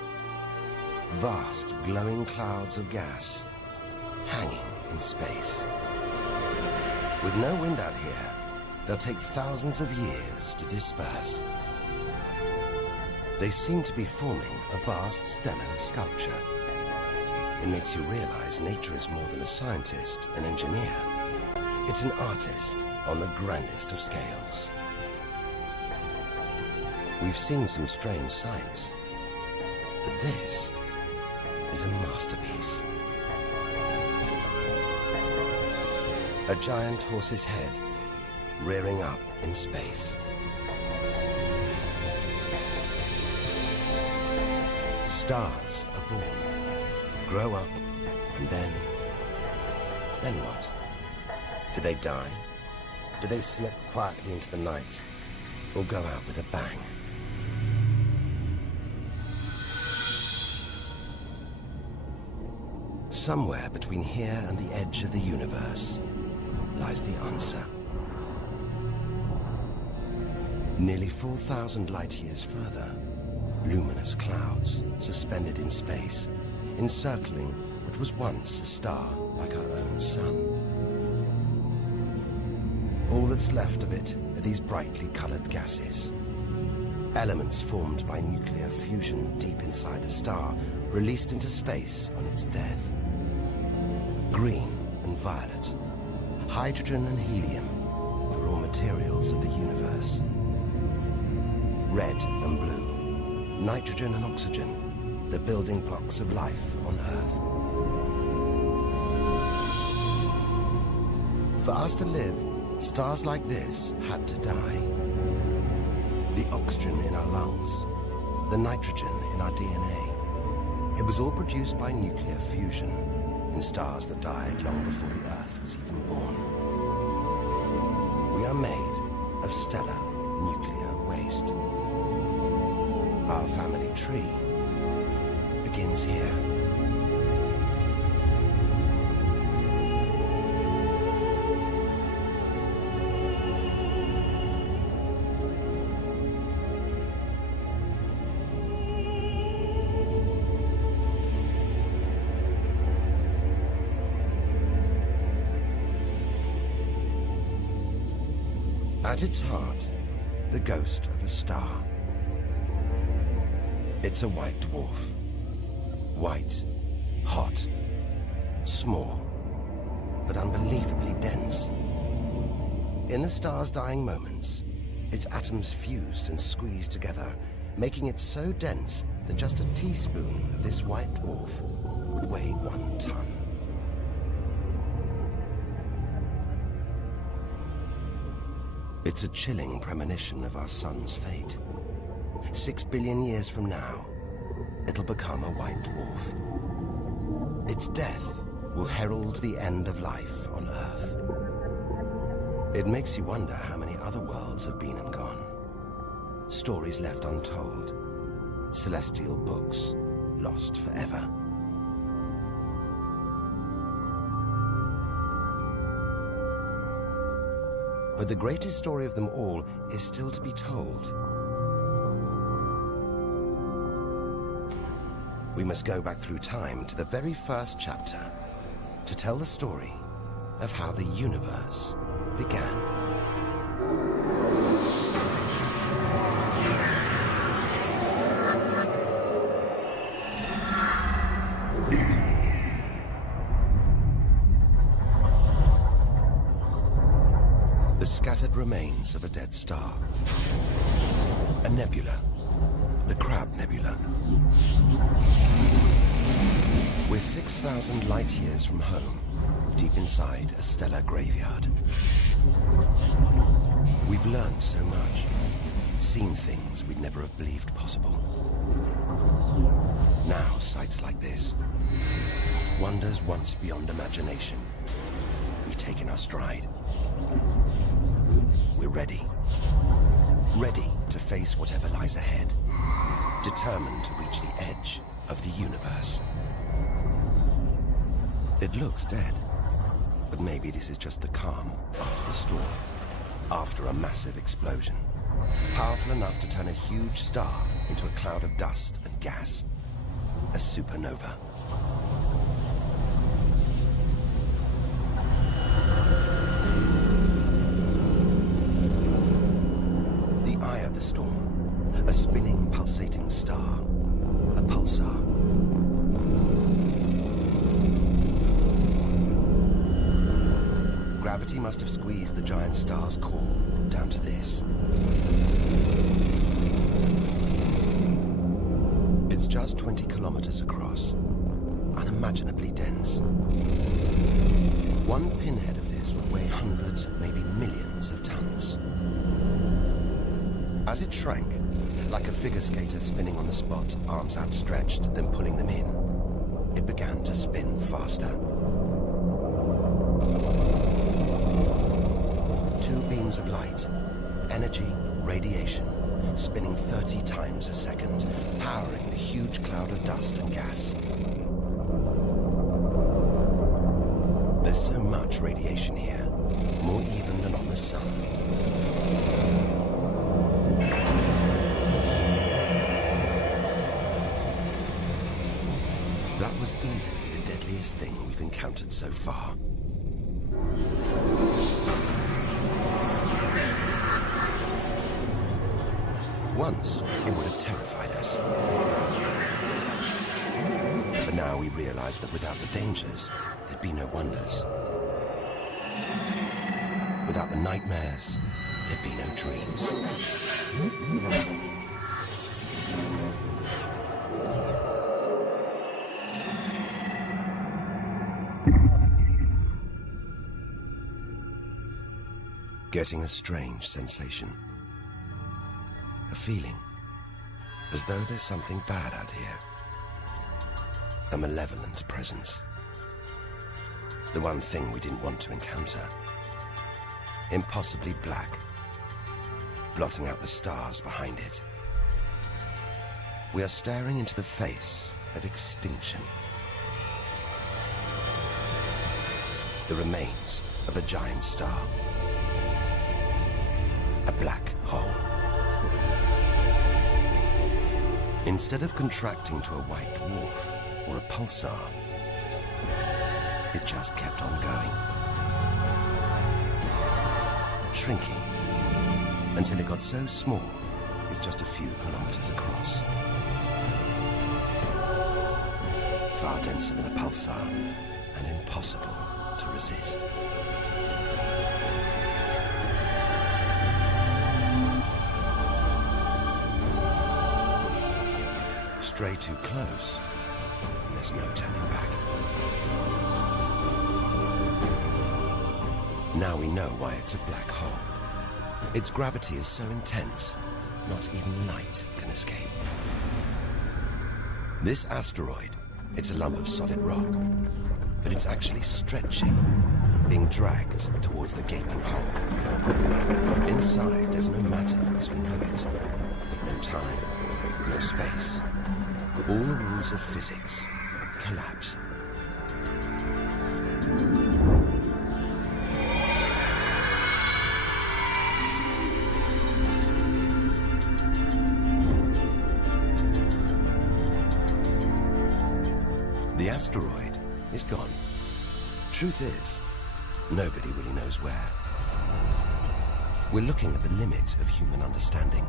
Vast, glowing clouds of gas hanging in space. With no wind out here, they'll take thousands of years to disperse. They seem to be forming a vast stellar sculpture. It makes you realize nature is more than a scientist, an engineer. It's an artist on the grandest of scales. We've seen some strange sights, but this is a masterpiece. A giant horse's head rearing up in space. Stars are born, grow up, and then what? Do they die? Do they slip quietly into the night, or go out with a bang? Somewhere between here and the edge of the universe lies the answer. Nearly 4,000 light-years further, luminous clouds suspended in space, encircling what was once a star like our own sun. All that's left of it are these brightly colored gases. Elements formed by nuclear fusion deep inside the star, released into space on its death. Green and violet, hydrogen and helium, the raw materials of the universe. Red and blue, nitrogen and oxygen, the building blocks of life on Earth. For us to live, stars like this had to die. The oxygen in our lungs, the nitrogen in our DNA, it was all produced by nuclear fusion in stars that died long before the Earth was even born. We are made of stellar nuclear waste. Our family tree begins here. At its heart, the ghost of a star. It's a white dwarf. White, hot, small, but unbelievably dense. In the star's dying moments, its atoms fused and squeezed together, making it so dense that just a teaspoon of this white dwarf would weigh 1 ton. It's a chilling premonition of our sun's fate. 6 billion years from now, it'll become a white dwarf. Its death will herald the end of life on Earth. It makes you wonder how many other worlds have been and gone. Stories left untold, celestial books, lost forever. But the greatest story of them all is still to be told. We must go back through time to the very first chapter to tell the story of how the universe began. The scattered remains of a dead star. A nebula, the Crab Nebula. We're 6,000 light years from home, deep inside a stellar graveyard. We've learned so much, seen things we'd never have believed possible. Now, sights like this, wonders once beyond imagination, we take in our stride. We're ready. Ready to face whatever lies ahead. Determined to reach the edge of the universe. It looks dead, but maybe this is just the calm after the storm. After a massive explosion. Powerful enough to turn a huge star into a cloud of dust and gas. A supernova. The storm, a spinning, pulsating star, a pulsar. Gravity must have squeezed the giant star's core down to this. It's just 20 kilometers across, unimaginably dense. One pinhead of this would weigh hundreds, maybe millions of tons. As it shrank, like a figure skater spinning on the spot, arms outstretched, then pulling them in, it began to spin faster. Two beams of light, energy, radiation, spinning 30 times a second, powering the huge cloud of dust and gas. There's so much radiation here, more even than on the sun. That was easily the deadliest thing we've encountered so far. Once, it would have terrified us. But now we realize that without the dangers, there'd be no wonders. Without the nightmares, there'd be no dreams. Getting a strange sensation. A feeling, as though there's something bad out here. A malevolent presence. The one thing we didn't want to encounter. Impossibly black, blotting out the stars behind it. We are staring into the face of extinction. The remains of a giant star. A black hole. Instead of contracting to a white dwarf or a pulsar, it just kept on going. Shrinking until it got so small it's just a few kilometers across. Far denser than a pulsar and impossible to resist. Stray too close, and there's no turning back. Now we know why it's a black hole. Its gravity is so intense, not even light can escape. This asteroid, it's a lump of solid rock, but it's actually stretching, being dragged towards the gaping hole. Inside, there's no matter as we know it. No time, no space. all the rules of physics collapse. The asteroid is gone. Truth is, nobody really knows where. We're looking at the limit of human understanding.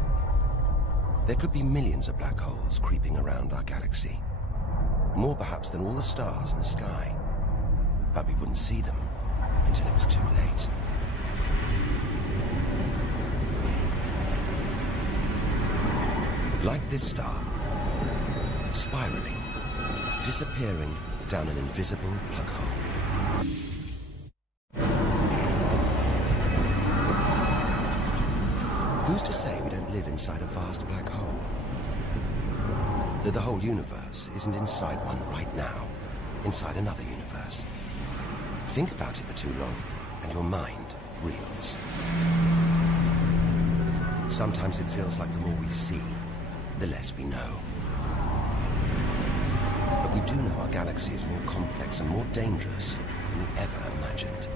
There could be millions of black holes creeping around our galaxy. More perhaps than all the stars in the sky. But we wouldn't see them until it was too late. Like this star, spiraling, disappearing down an invisible plug hole. Who's to say we don't live inside a vast black hole? That the whole universe isn't inside one right now, inside another universe. Think about it for too long, and your mind reels. Sometimes it feels like the more we see, the less we know. But we do know our galaxy is more complex and more dangerous than we ever imagined.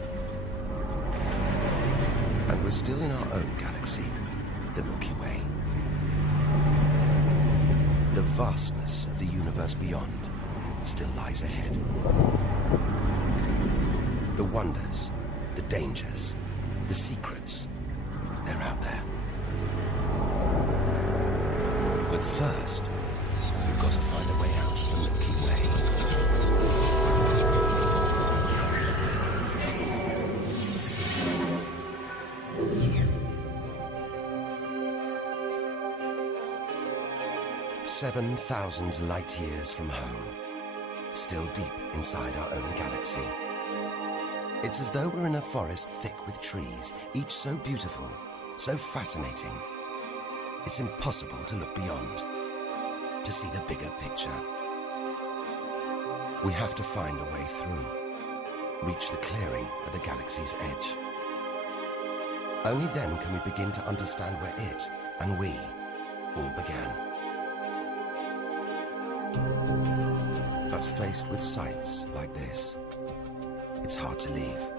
And we're still in our own galaxy, the Milky Way. The vastness of the universe beyond still lies ahead. The wonders, the dangers, the secrets, they're out there. But first, we've got to find a way out of the Milky Way. 7,000 light years from home, still deep inside our own galaxy. It's as though we're in a forest thick with trees, each so beautiful, so fascinating. It's impossible to look beyond, to see the bigger picture. We have to find a way through, reach the clearing at the galaxy's edge. Only then can we begin to understand where it and we all began. But faced with sights like this, it's hard to leave.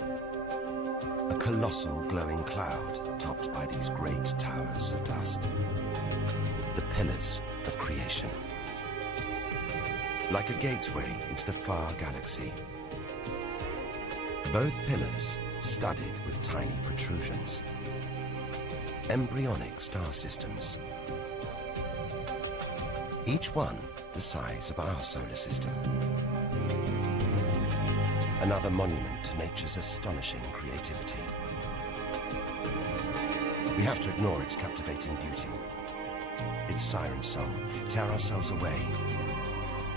A colossal glowing cloud topped by these great towers of dust. The pillars of creation. Like a gateway into the far galaxy. Both pillars studded with tiny protrusions. Embryonic star systems. Each one the size of our solar system. Another monument to nature's astonishing creativity. We have to ignore its captivating beauty, its siren song, tear ourselves away,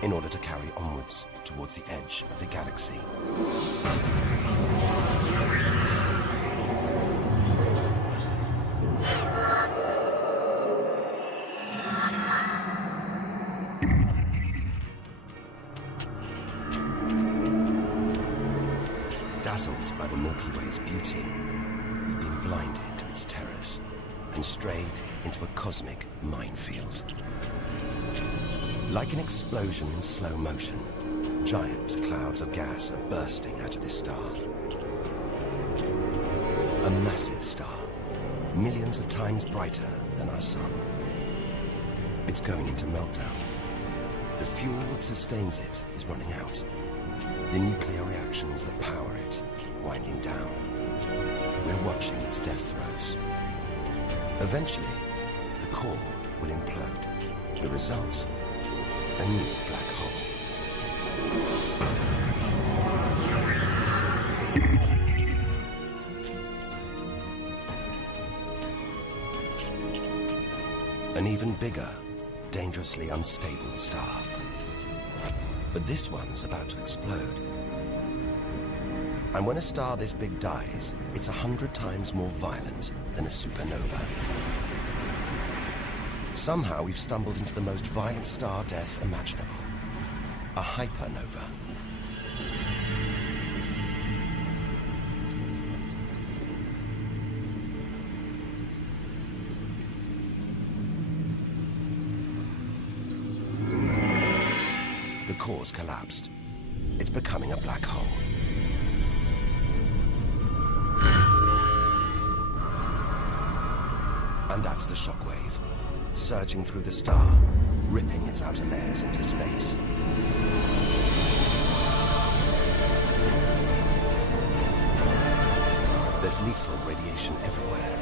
in order to carry onwards towards the edge of the galaxy. Dazzled by the Milky Way's beauty, we've been blinded to its terrors and strayed into a cosmic minefield. Like an explosion in slow motion, giant clouds of gas are bursting out of this star. A massive star, millions of times brighter than our sun. It's going into meltdown. The fuel that sustains it is running out. The nuclear reactions that power it winding down. We're watching its death throes. Eventually, the core will implode. The result, a new black hole. An even bigger, dangerously unstable star. But this one's about to explode. And when a star this big dies, it's 100 times more violent than a supernova. Somehow we've stumbled into the most violent star death imaginable. A hypernova. The core's collapsed. It's becoming a black hole. And that's the shockwave, surging through the star, ripping its outer layers into space. There's lethal radiation everywhere,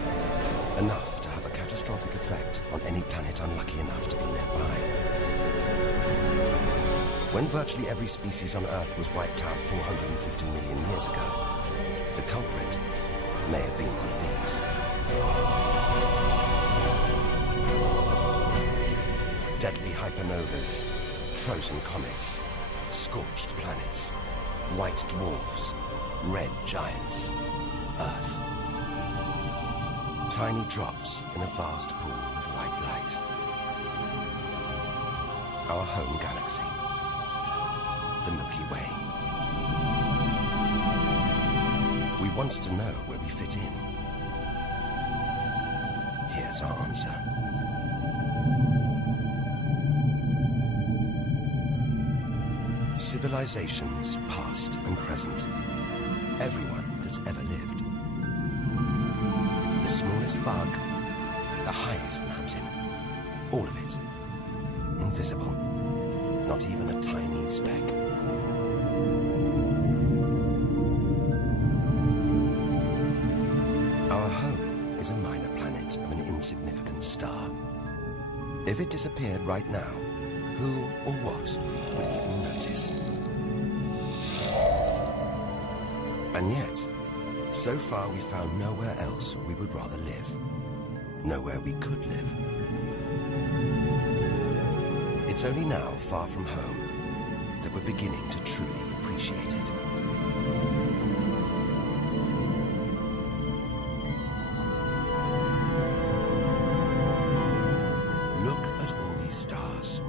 enough to have a catastrophic effect on any planet unlucky enough to be nearby. When virtually every species on Earth was wiped out 450 million years ago, the culprit may have been one of these. Deadly hypernovas, frozen comets, scorched planets, white dwarfs, red giants, Earth. Tiny drops in a vast pool of white light. Our home galaxy, the Milky Way. We want to know where we fit in. Here's our answer. Civilizations, past and present. Everyone that's ever lived. The smallest bug, the highest mountain. All of it. Invisible. Not even a tiny speck. Our home is a minor planet of an insignificant star. If it disappeared right now, who or what would even notice? And yet, so far we found nowhere else we would rather live. Nowhere we could live. It's only now, far from home, that we're beginning to truly appreciate it. Look at all these stars.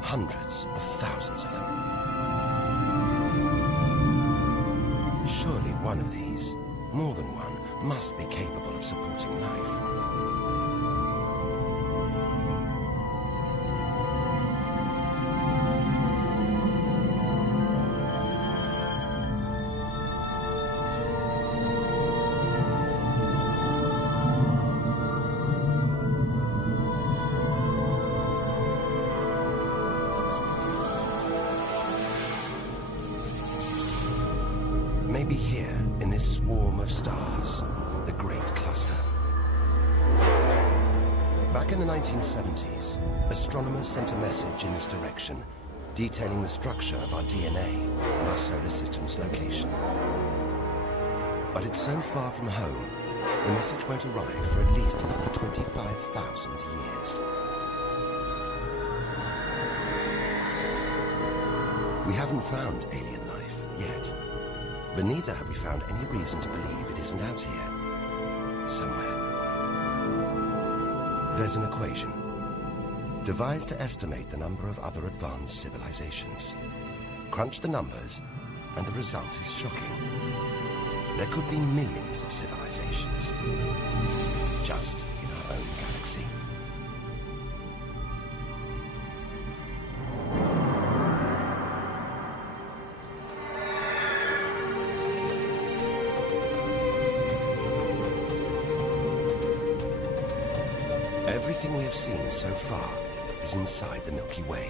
Hundreds of thousands of them. Surely one of these, more than one, must be capable of supporting life. Maybe here, in this swarm of stars, the Great Cluster. Back in the 1970s, astronomers sent a message in this direction, detailing the structure of our DNA and our solar system's location. But it's so far from home, the message won't arrive for at least another 25,000 years. We haven't found alien life yet. But neither have we found any reason to believe it isn't out here, somewhere. There's an equation, devised to estimate the number of other advanced civilizations. Crunch the numbers, and the result is shocking. There could be millions of civilizations, just in our own galaxy. Everything we have seen so far is inside the Milky Way.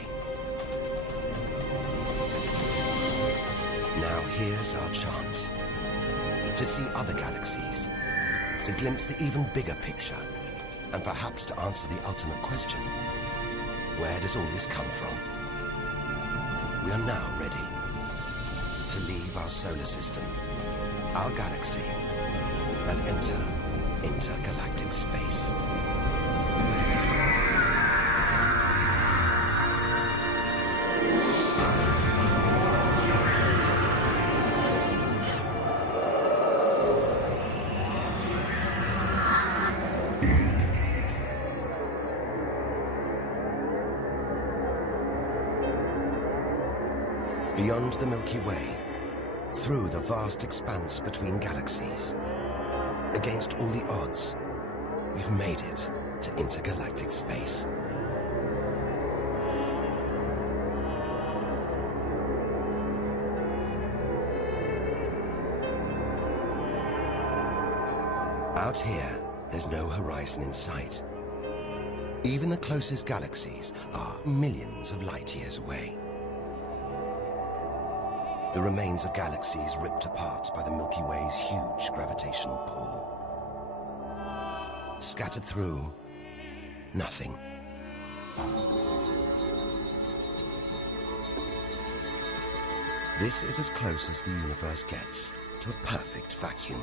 Now here's our chance to see other galaxies, to glimpse the even bigger picture, and perhaps to answer the ultimate question: where does all this come from? We are now ready to leave our solar system, our galaxy, and enter intergalactic space. Beyond the Milky Way, through the vast expanse between galaxies, against all the odds, we've made it to intergalactic space. Out here, there's no horizon in sight. Even the closest galaxies are millions of light years away. The remains of galaxies ripped apart by the Milky Way's huge gravitational pull. Scattered through, nothing. This is as close as the universe gets to a perfect vacuum.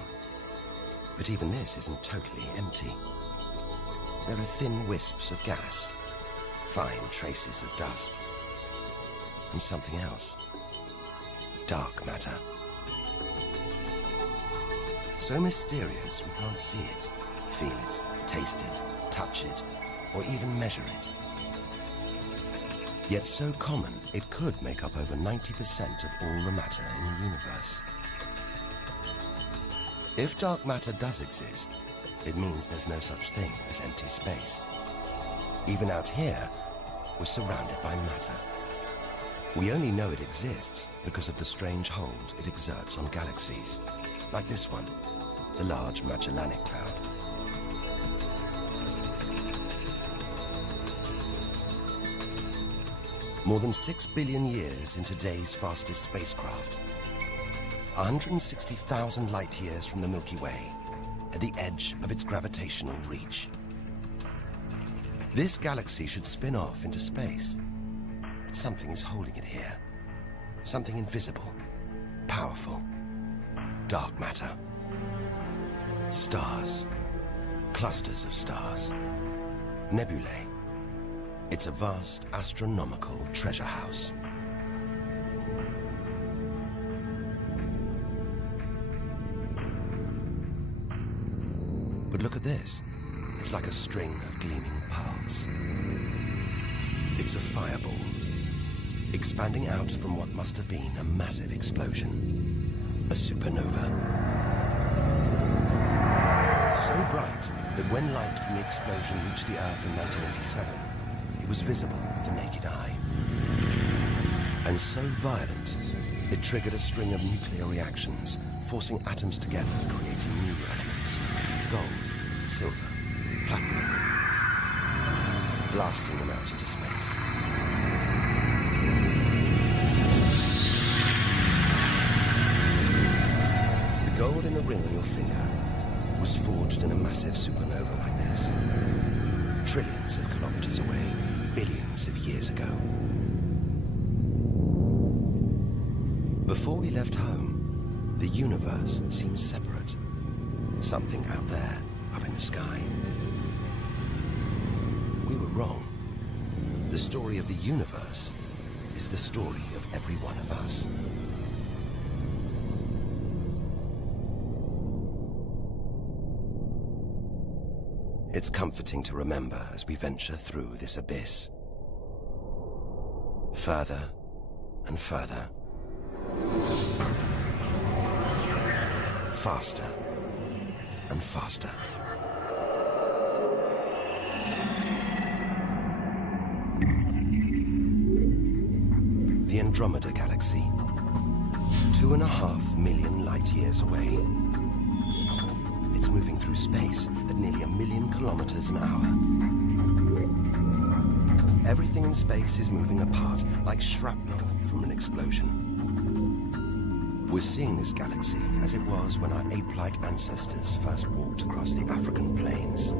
But even this isn't totally empty. There are thin wisps of gas, fine traces of dust, and something else. Dark matter. So mysterious we can't see it, feel it, taste it, touch it, or even measure it. Yet so common, it could make up over 90% of all the matter in the universe. If dark matter does exist, it means there's no such thing as empty space. Even out here, we're surrounded by matter. We only know it exists because of the strange hold it exerts on galaxies, like this one, the Large Magellanic Cloud. More than 6 billion years in today's fastest spacecraft, 160,000 light years from the Milky Way, at the edge of its gravitational reach. This galaxy should spin off into space, but something is holding it here. Something invisible, powerful, dark matter. Stars, clusters of stars, nebulae. It's a vast astronomical treasure house. But look at this. It's like a string of gleaming pearls. It's a fireball, expanding out from what must have been a massive explosion, a supernova. So bright that when light from the explosion reached the Earth in 1987, it was visible with the naked eye. And so violent, it triggered a string of nuclear reactions, forcing atoms together, creating new elements. Gold, silver, platinum, blasting them out into space. The gold in the ring on your finger was forged in a massive supernova like this, trillions of kilometers away, billions of years ago. Before we left home, the universe seemed separate. Something out there, up in the sky. We were wrong. The story of the universe is the story of every one of us. It's comforting to remember as we venture through this abyss. Further and further. Faster and faster. The Andromeda Galaxy, 2.5 million light years away. It's moving through space at nearly 1 million kilometers an hour. Everything in space is moving apart like shrapnel from an explosion. We're seeing this galaxy as it was when our ape-like ancestors first walked across the African plains.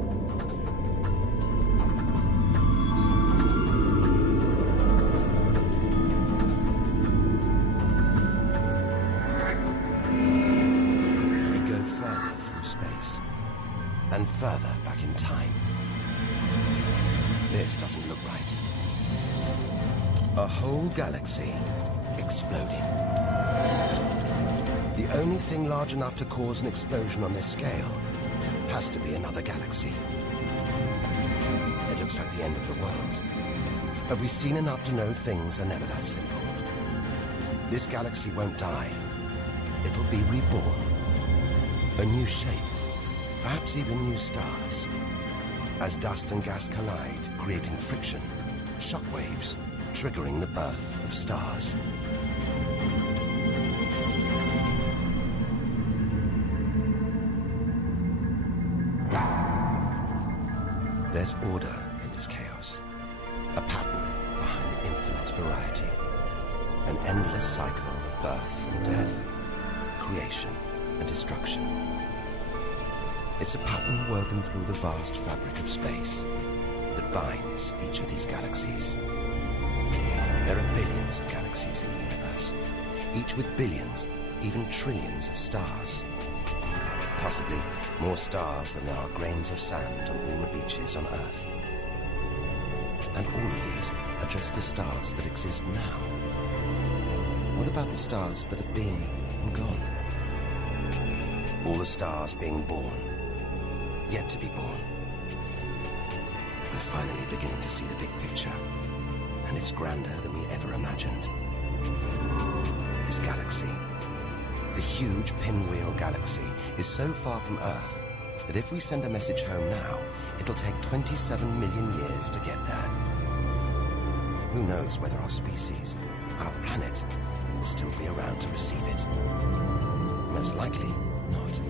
We go further through space, and further back in time. This doesn't look right. A whole galaxy exploding. The only thing large enough to cause an explosion on this scale has to be another galaxy. It looks like the end of the world, but we've seen enough to know things are never that simple. This galaxy won't die. It'll be reborn. A new shape, perhaps even new stars. As dust and gas collide, creating friction, shockwaves, triggering the birth of stars. There's order in this chaos, a pattern behind the infinite variety, an endless cycle of birth and death, creation and destruction. It's a pattern woven through the vast fabric of space that binds each of these galaxies. There are billions of galaxies in the universe, each with billions, even trillions of stars. Possibly more stars than there are grains of sand on all the beaches on Earth. And all of these are just the stars that exist now. What about the stars that have been and gone? All the stars being born, yet to be born. We're finally beginning to see the big picture, and it's grander than we ever imagined. This galaxy, the huge pinwheel galaxy, is so far from Earth that if we send a message home now, it'll take 27 million years to get there. Who knows whether our species, our planet, will still be around to receive it? Most likely not.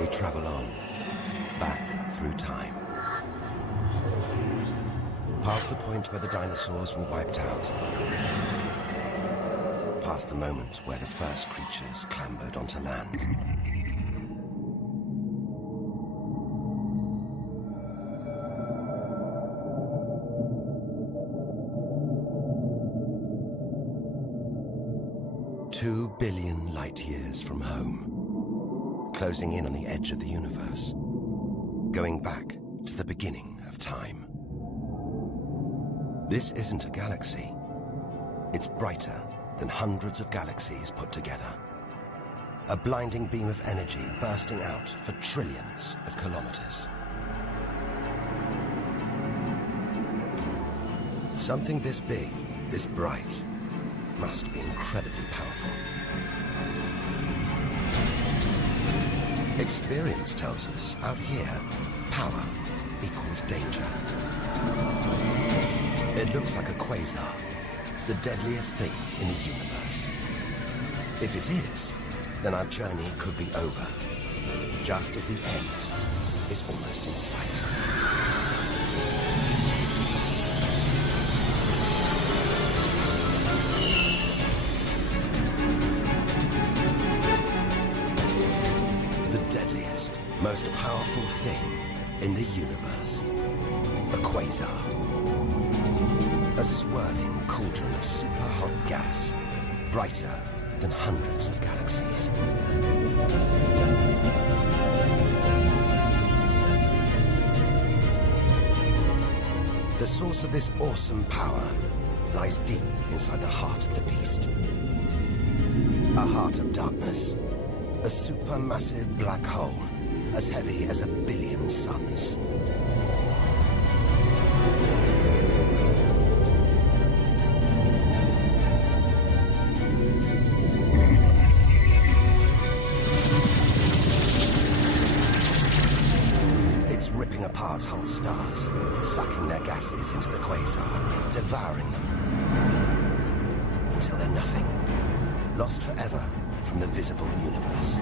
We travel on, back through time. Past the point where the dinosaurs were wiped out. Past the moment where the first creatures clambered onto land. "2 billion light years from home, closing in on the edge of the universe, going back to the beginning of time." This isn't a galaxy. It's brighter than hundreds of galaxies put together. A blinding beam of energy bursting out for trillions of kilometers. Something this big, this bright, must be incredibly powerful. Experience tells us out here, power equals danger. It looks like a quasar, the deadliest thing in the universe. If it is, then our journey could be over, just as the end is almost in sight. The deadliest, most powerful thing in the universe. A quasar. A swirling cauldron of super-hot gas, brighter than hundreds of galaxies. The source of this awesome power lies deep inside the heart of the beast. A heart of darkness, a supermassive black hole as heavy as 1 billion suns. Ripping apart whole stars, sucking their gases into the quasar, devouring them, until they're nothing, lost forever from the visible universe.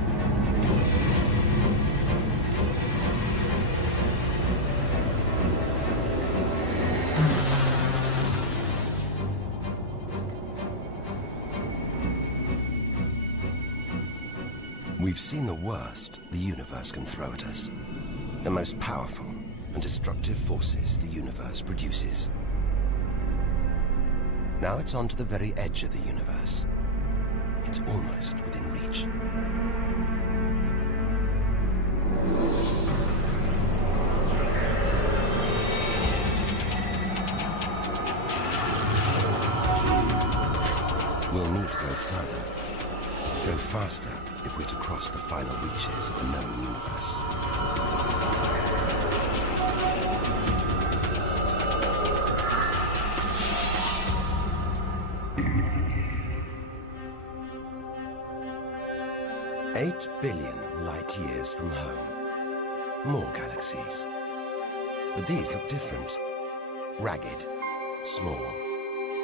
We've seen the worst the universe can throw at us. The most powerful and destructive forces the universe produces. Now it's on to the very edge of the universe. It's almost within reach. We'll need to go further, go faster if we're to cross the final reaches of the known universe. 8 billion light years from home. More galaxies. But these look different. Ragged, small,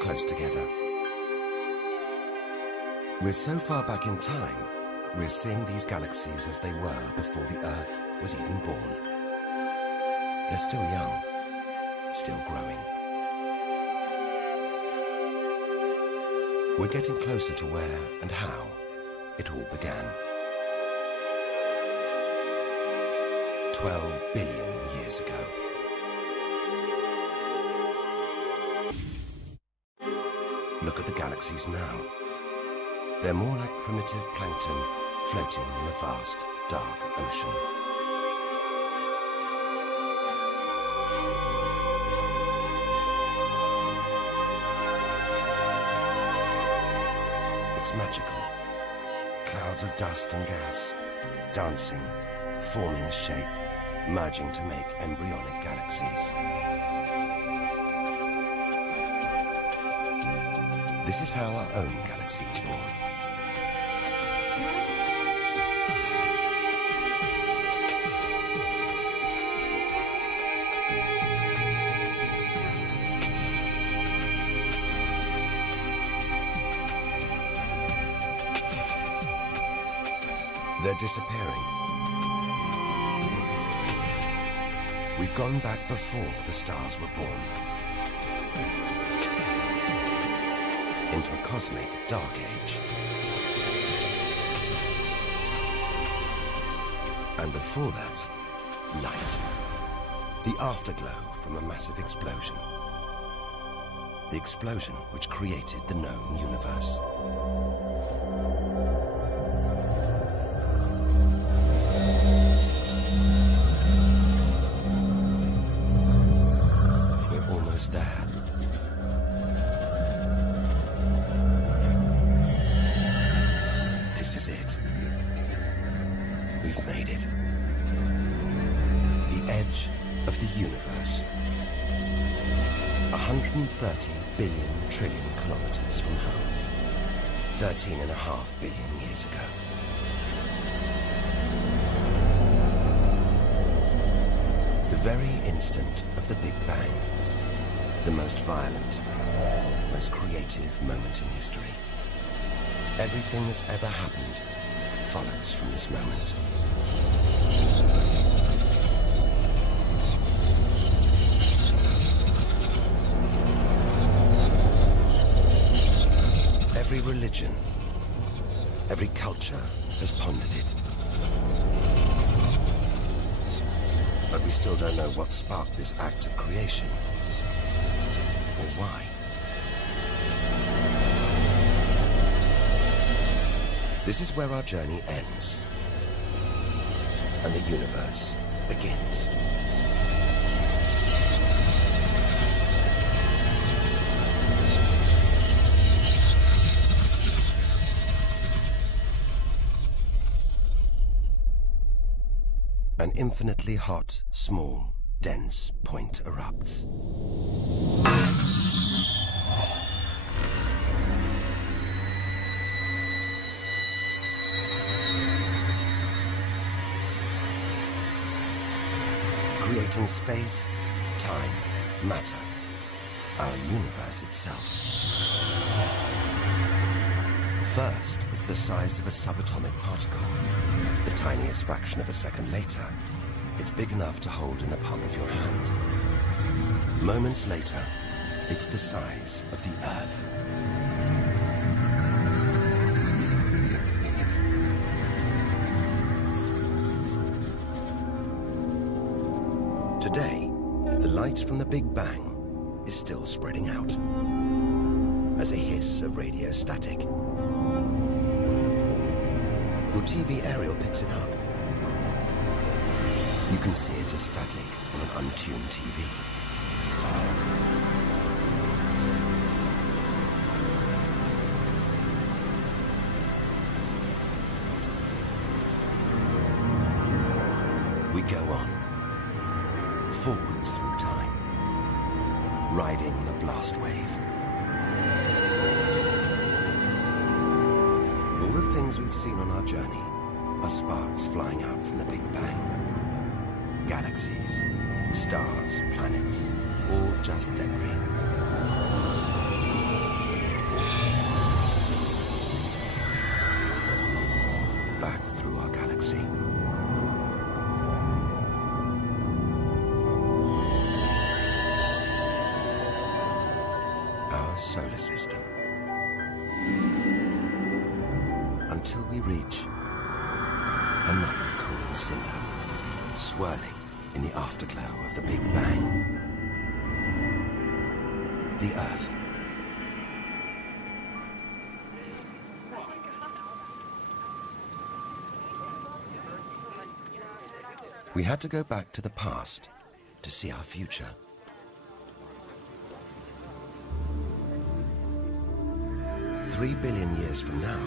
close together. We're so far back in time, we're seeing these galaxies as they were before the Earth was even born. They're still young, still growing. We're getting closer to where and how it all began. 12 billion years ago. Look at the galaxies now. They're more like primitive plankton floating in a vast, dark ocean. It's magical. Clouds of dust and gas, dancing, forming a shape, merging to make embryonic galaxies. This is how our own galaxy was born. They're disappearing. We've gone back before the stars were born. Into a cosmic dark age. And before that, light. The afterglow from a massive explosion. The explosion which created the known universe. We're almost there. This is it. We've made it. The edge of the universe. 130 billion trillion kilometers from home. 13.5 billion years ago. The very instant of the Big Bang. The most violent, most creative moment in history. Everything that's ever happened follows from this moment. Every religion, every culture has pondered it. But we still don't know what sparked this act of creation, or why. This is where our journey ends, and the universe begins. An infinitely hot, small, dense point erupts. Creating space, time, matter, our universe itself. First, it's the size of a subatomic particle. The tiniest fraction of a second later, it's big enough to hold in the palm of your hand. Moments later, it's the size of the Earth. Today, the light from the Big Bang is still spreading out as a hiss of radio static. Your TV aerial picks it up. You can see it as static on an untuned TV. We go on, forwards through time, riding the blast wave. All the things we've seen on our journey are sparks flying out from the Big Bang. Galaxies, stars, planets, all just debris. Back through our galaxy. Our solar system. Until we reach another cooling cinder, swirling in the afterglow of the Big Bang. The Earth. We had to go back to the past to see our future. Three billion years from now,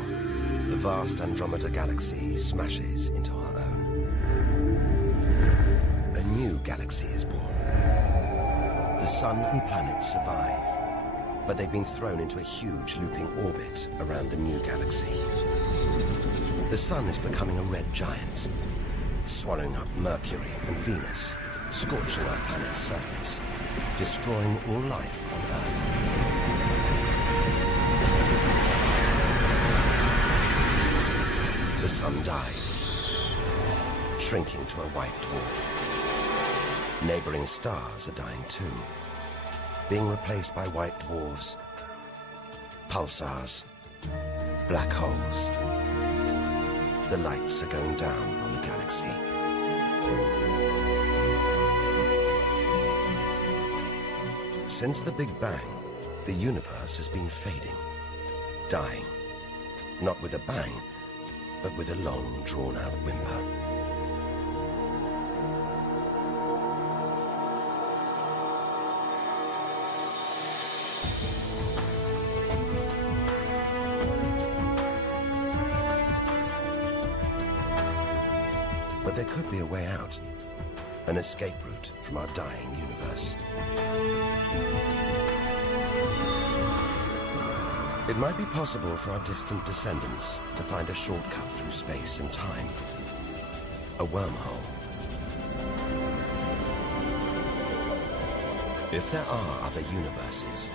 the vast Andromeda galaxy smashes into our own. A new galaxy is born. The sun and planets survive, but they've been thrown into a huge looping orbit around the new galaxy. The sun is becoming a red giant, swallowing up Mercury and Venus, scorching our planet's surface, destroying all life on Earth. The sun dies, shrinking to a white dwarf. Neighboring stars are dying too, being replaced by white dwarfs, pulsars, black holes. The lights are going down on the galaxy. Since the Big Bang, the universe has been fading, dying, not with a bang, but with a long, drawn-out whimper. But there could be a way out, an escape route from our dying universe. It might be possible for our distant descendants to find a shortcut through space and time. A wormhole. If there are other universes,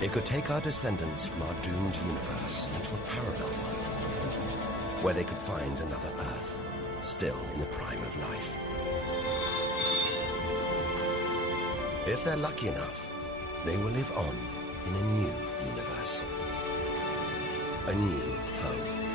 it could take our descendants from our doomed universe into a parallel one, where they could find another Earth, still in the prime of life. If they're lucky enough, they will live on in a new universe. A new home.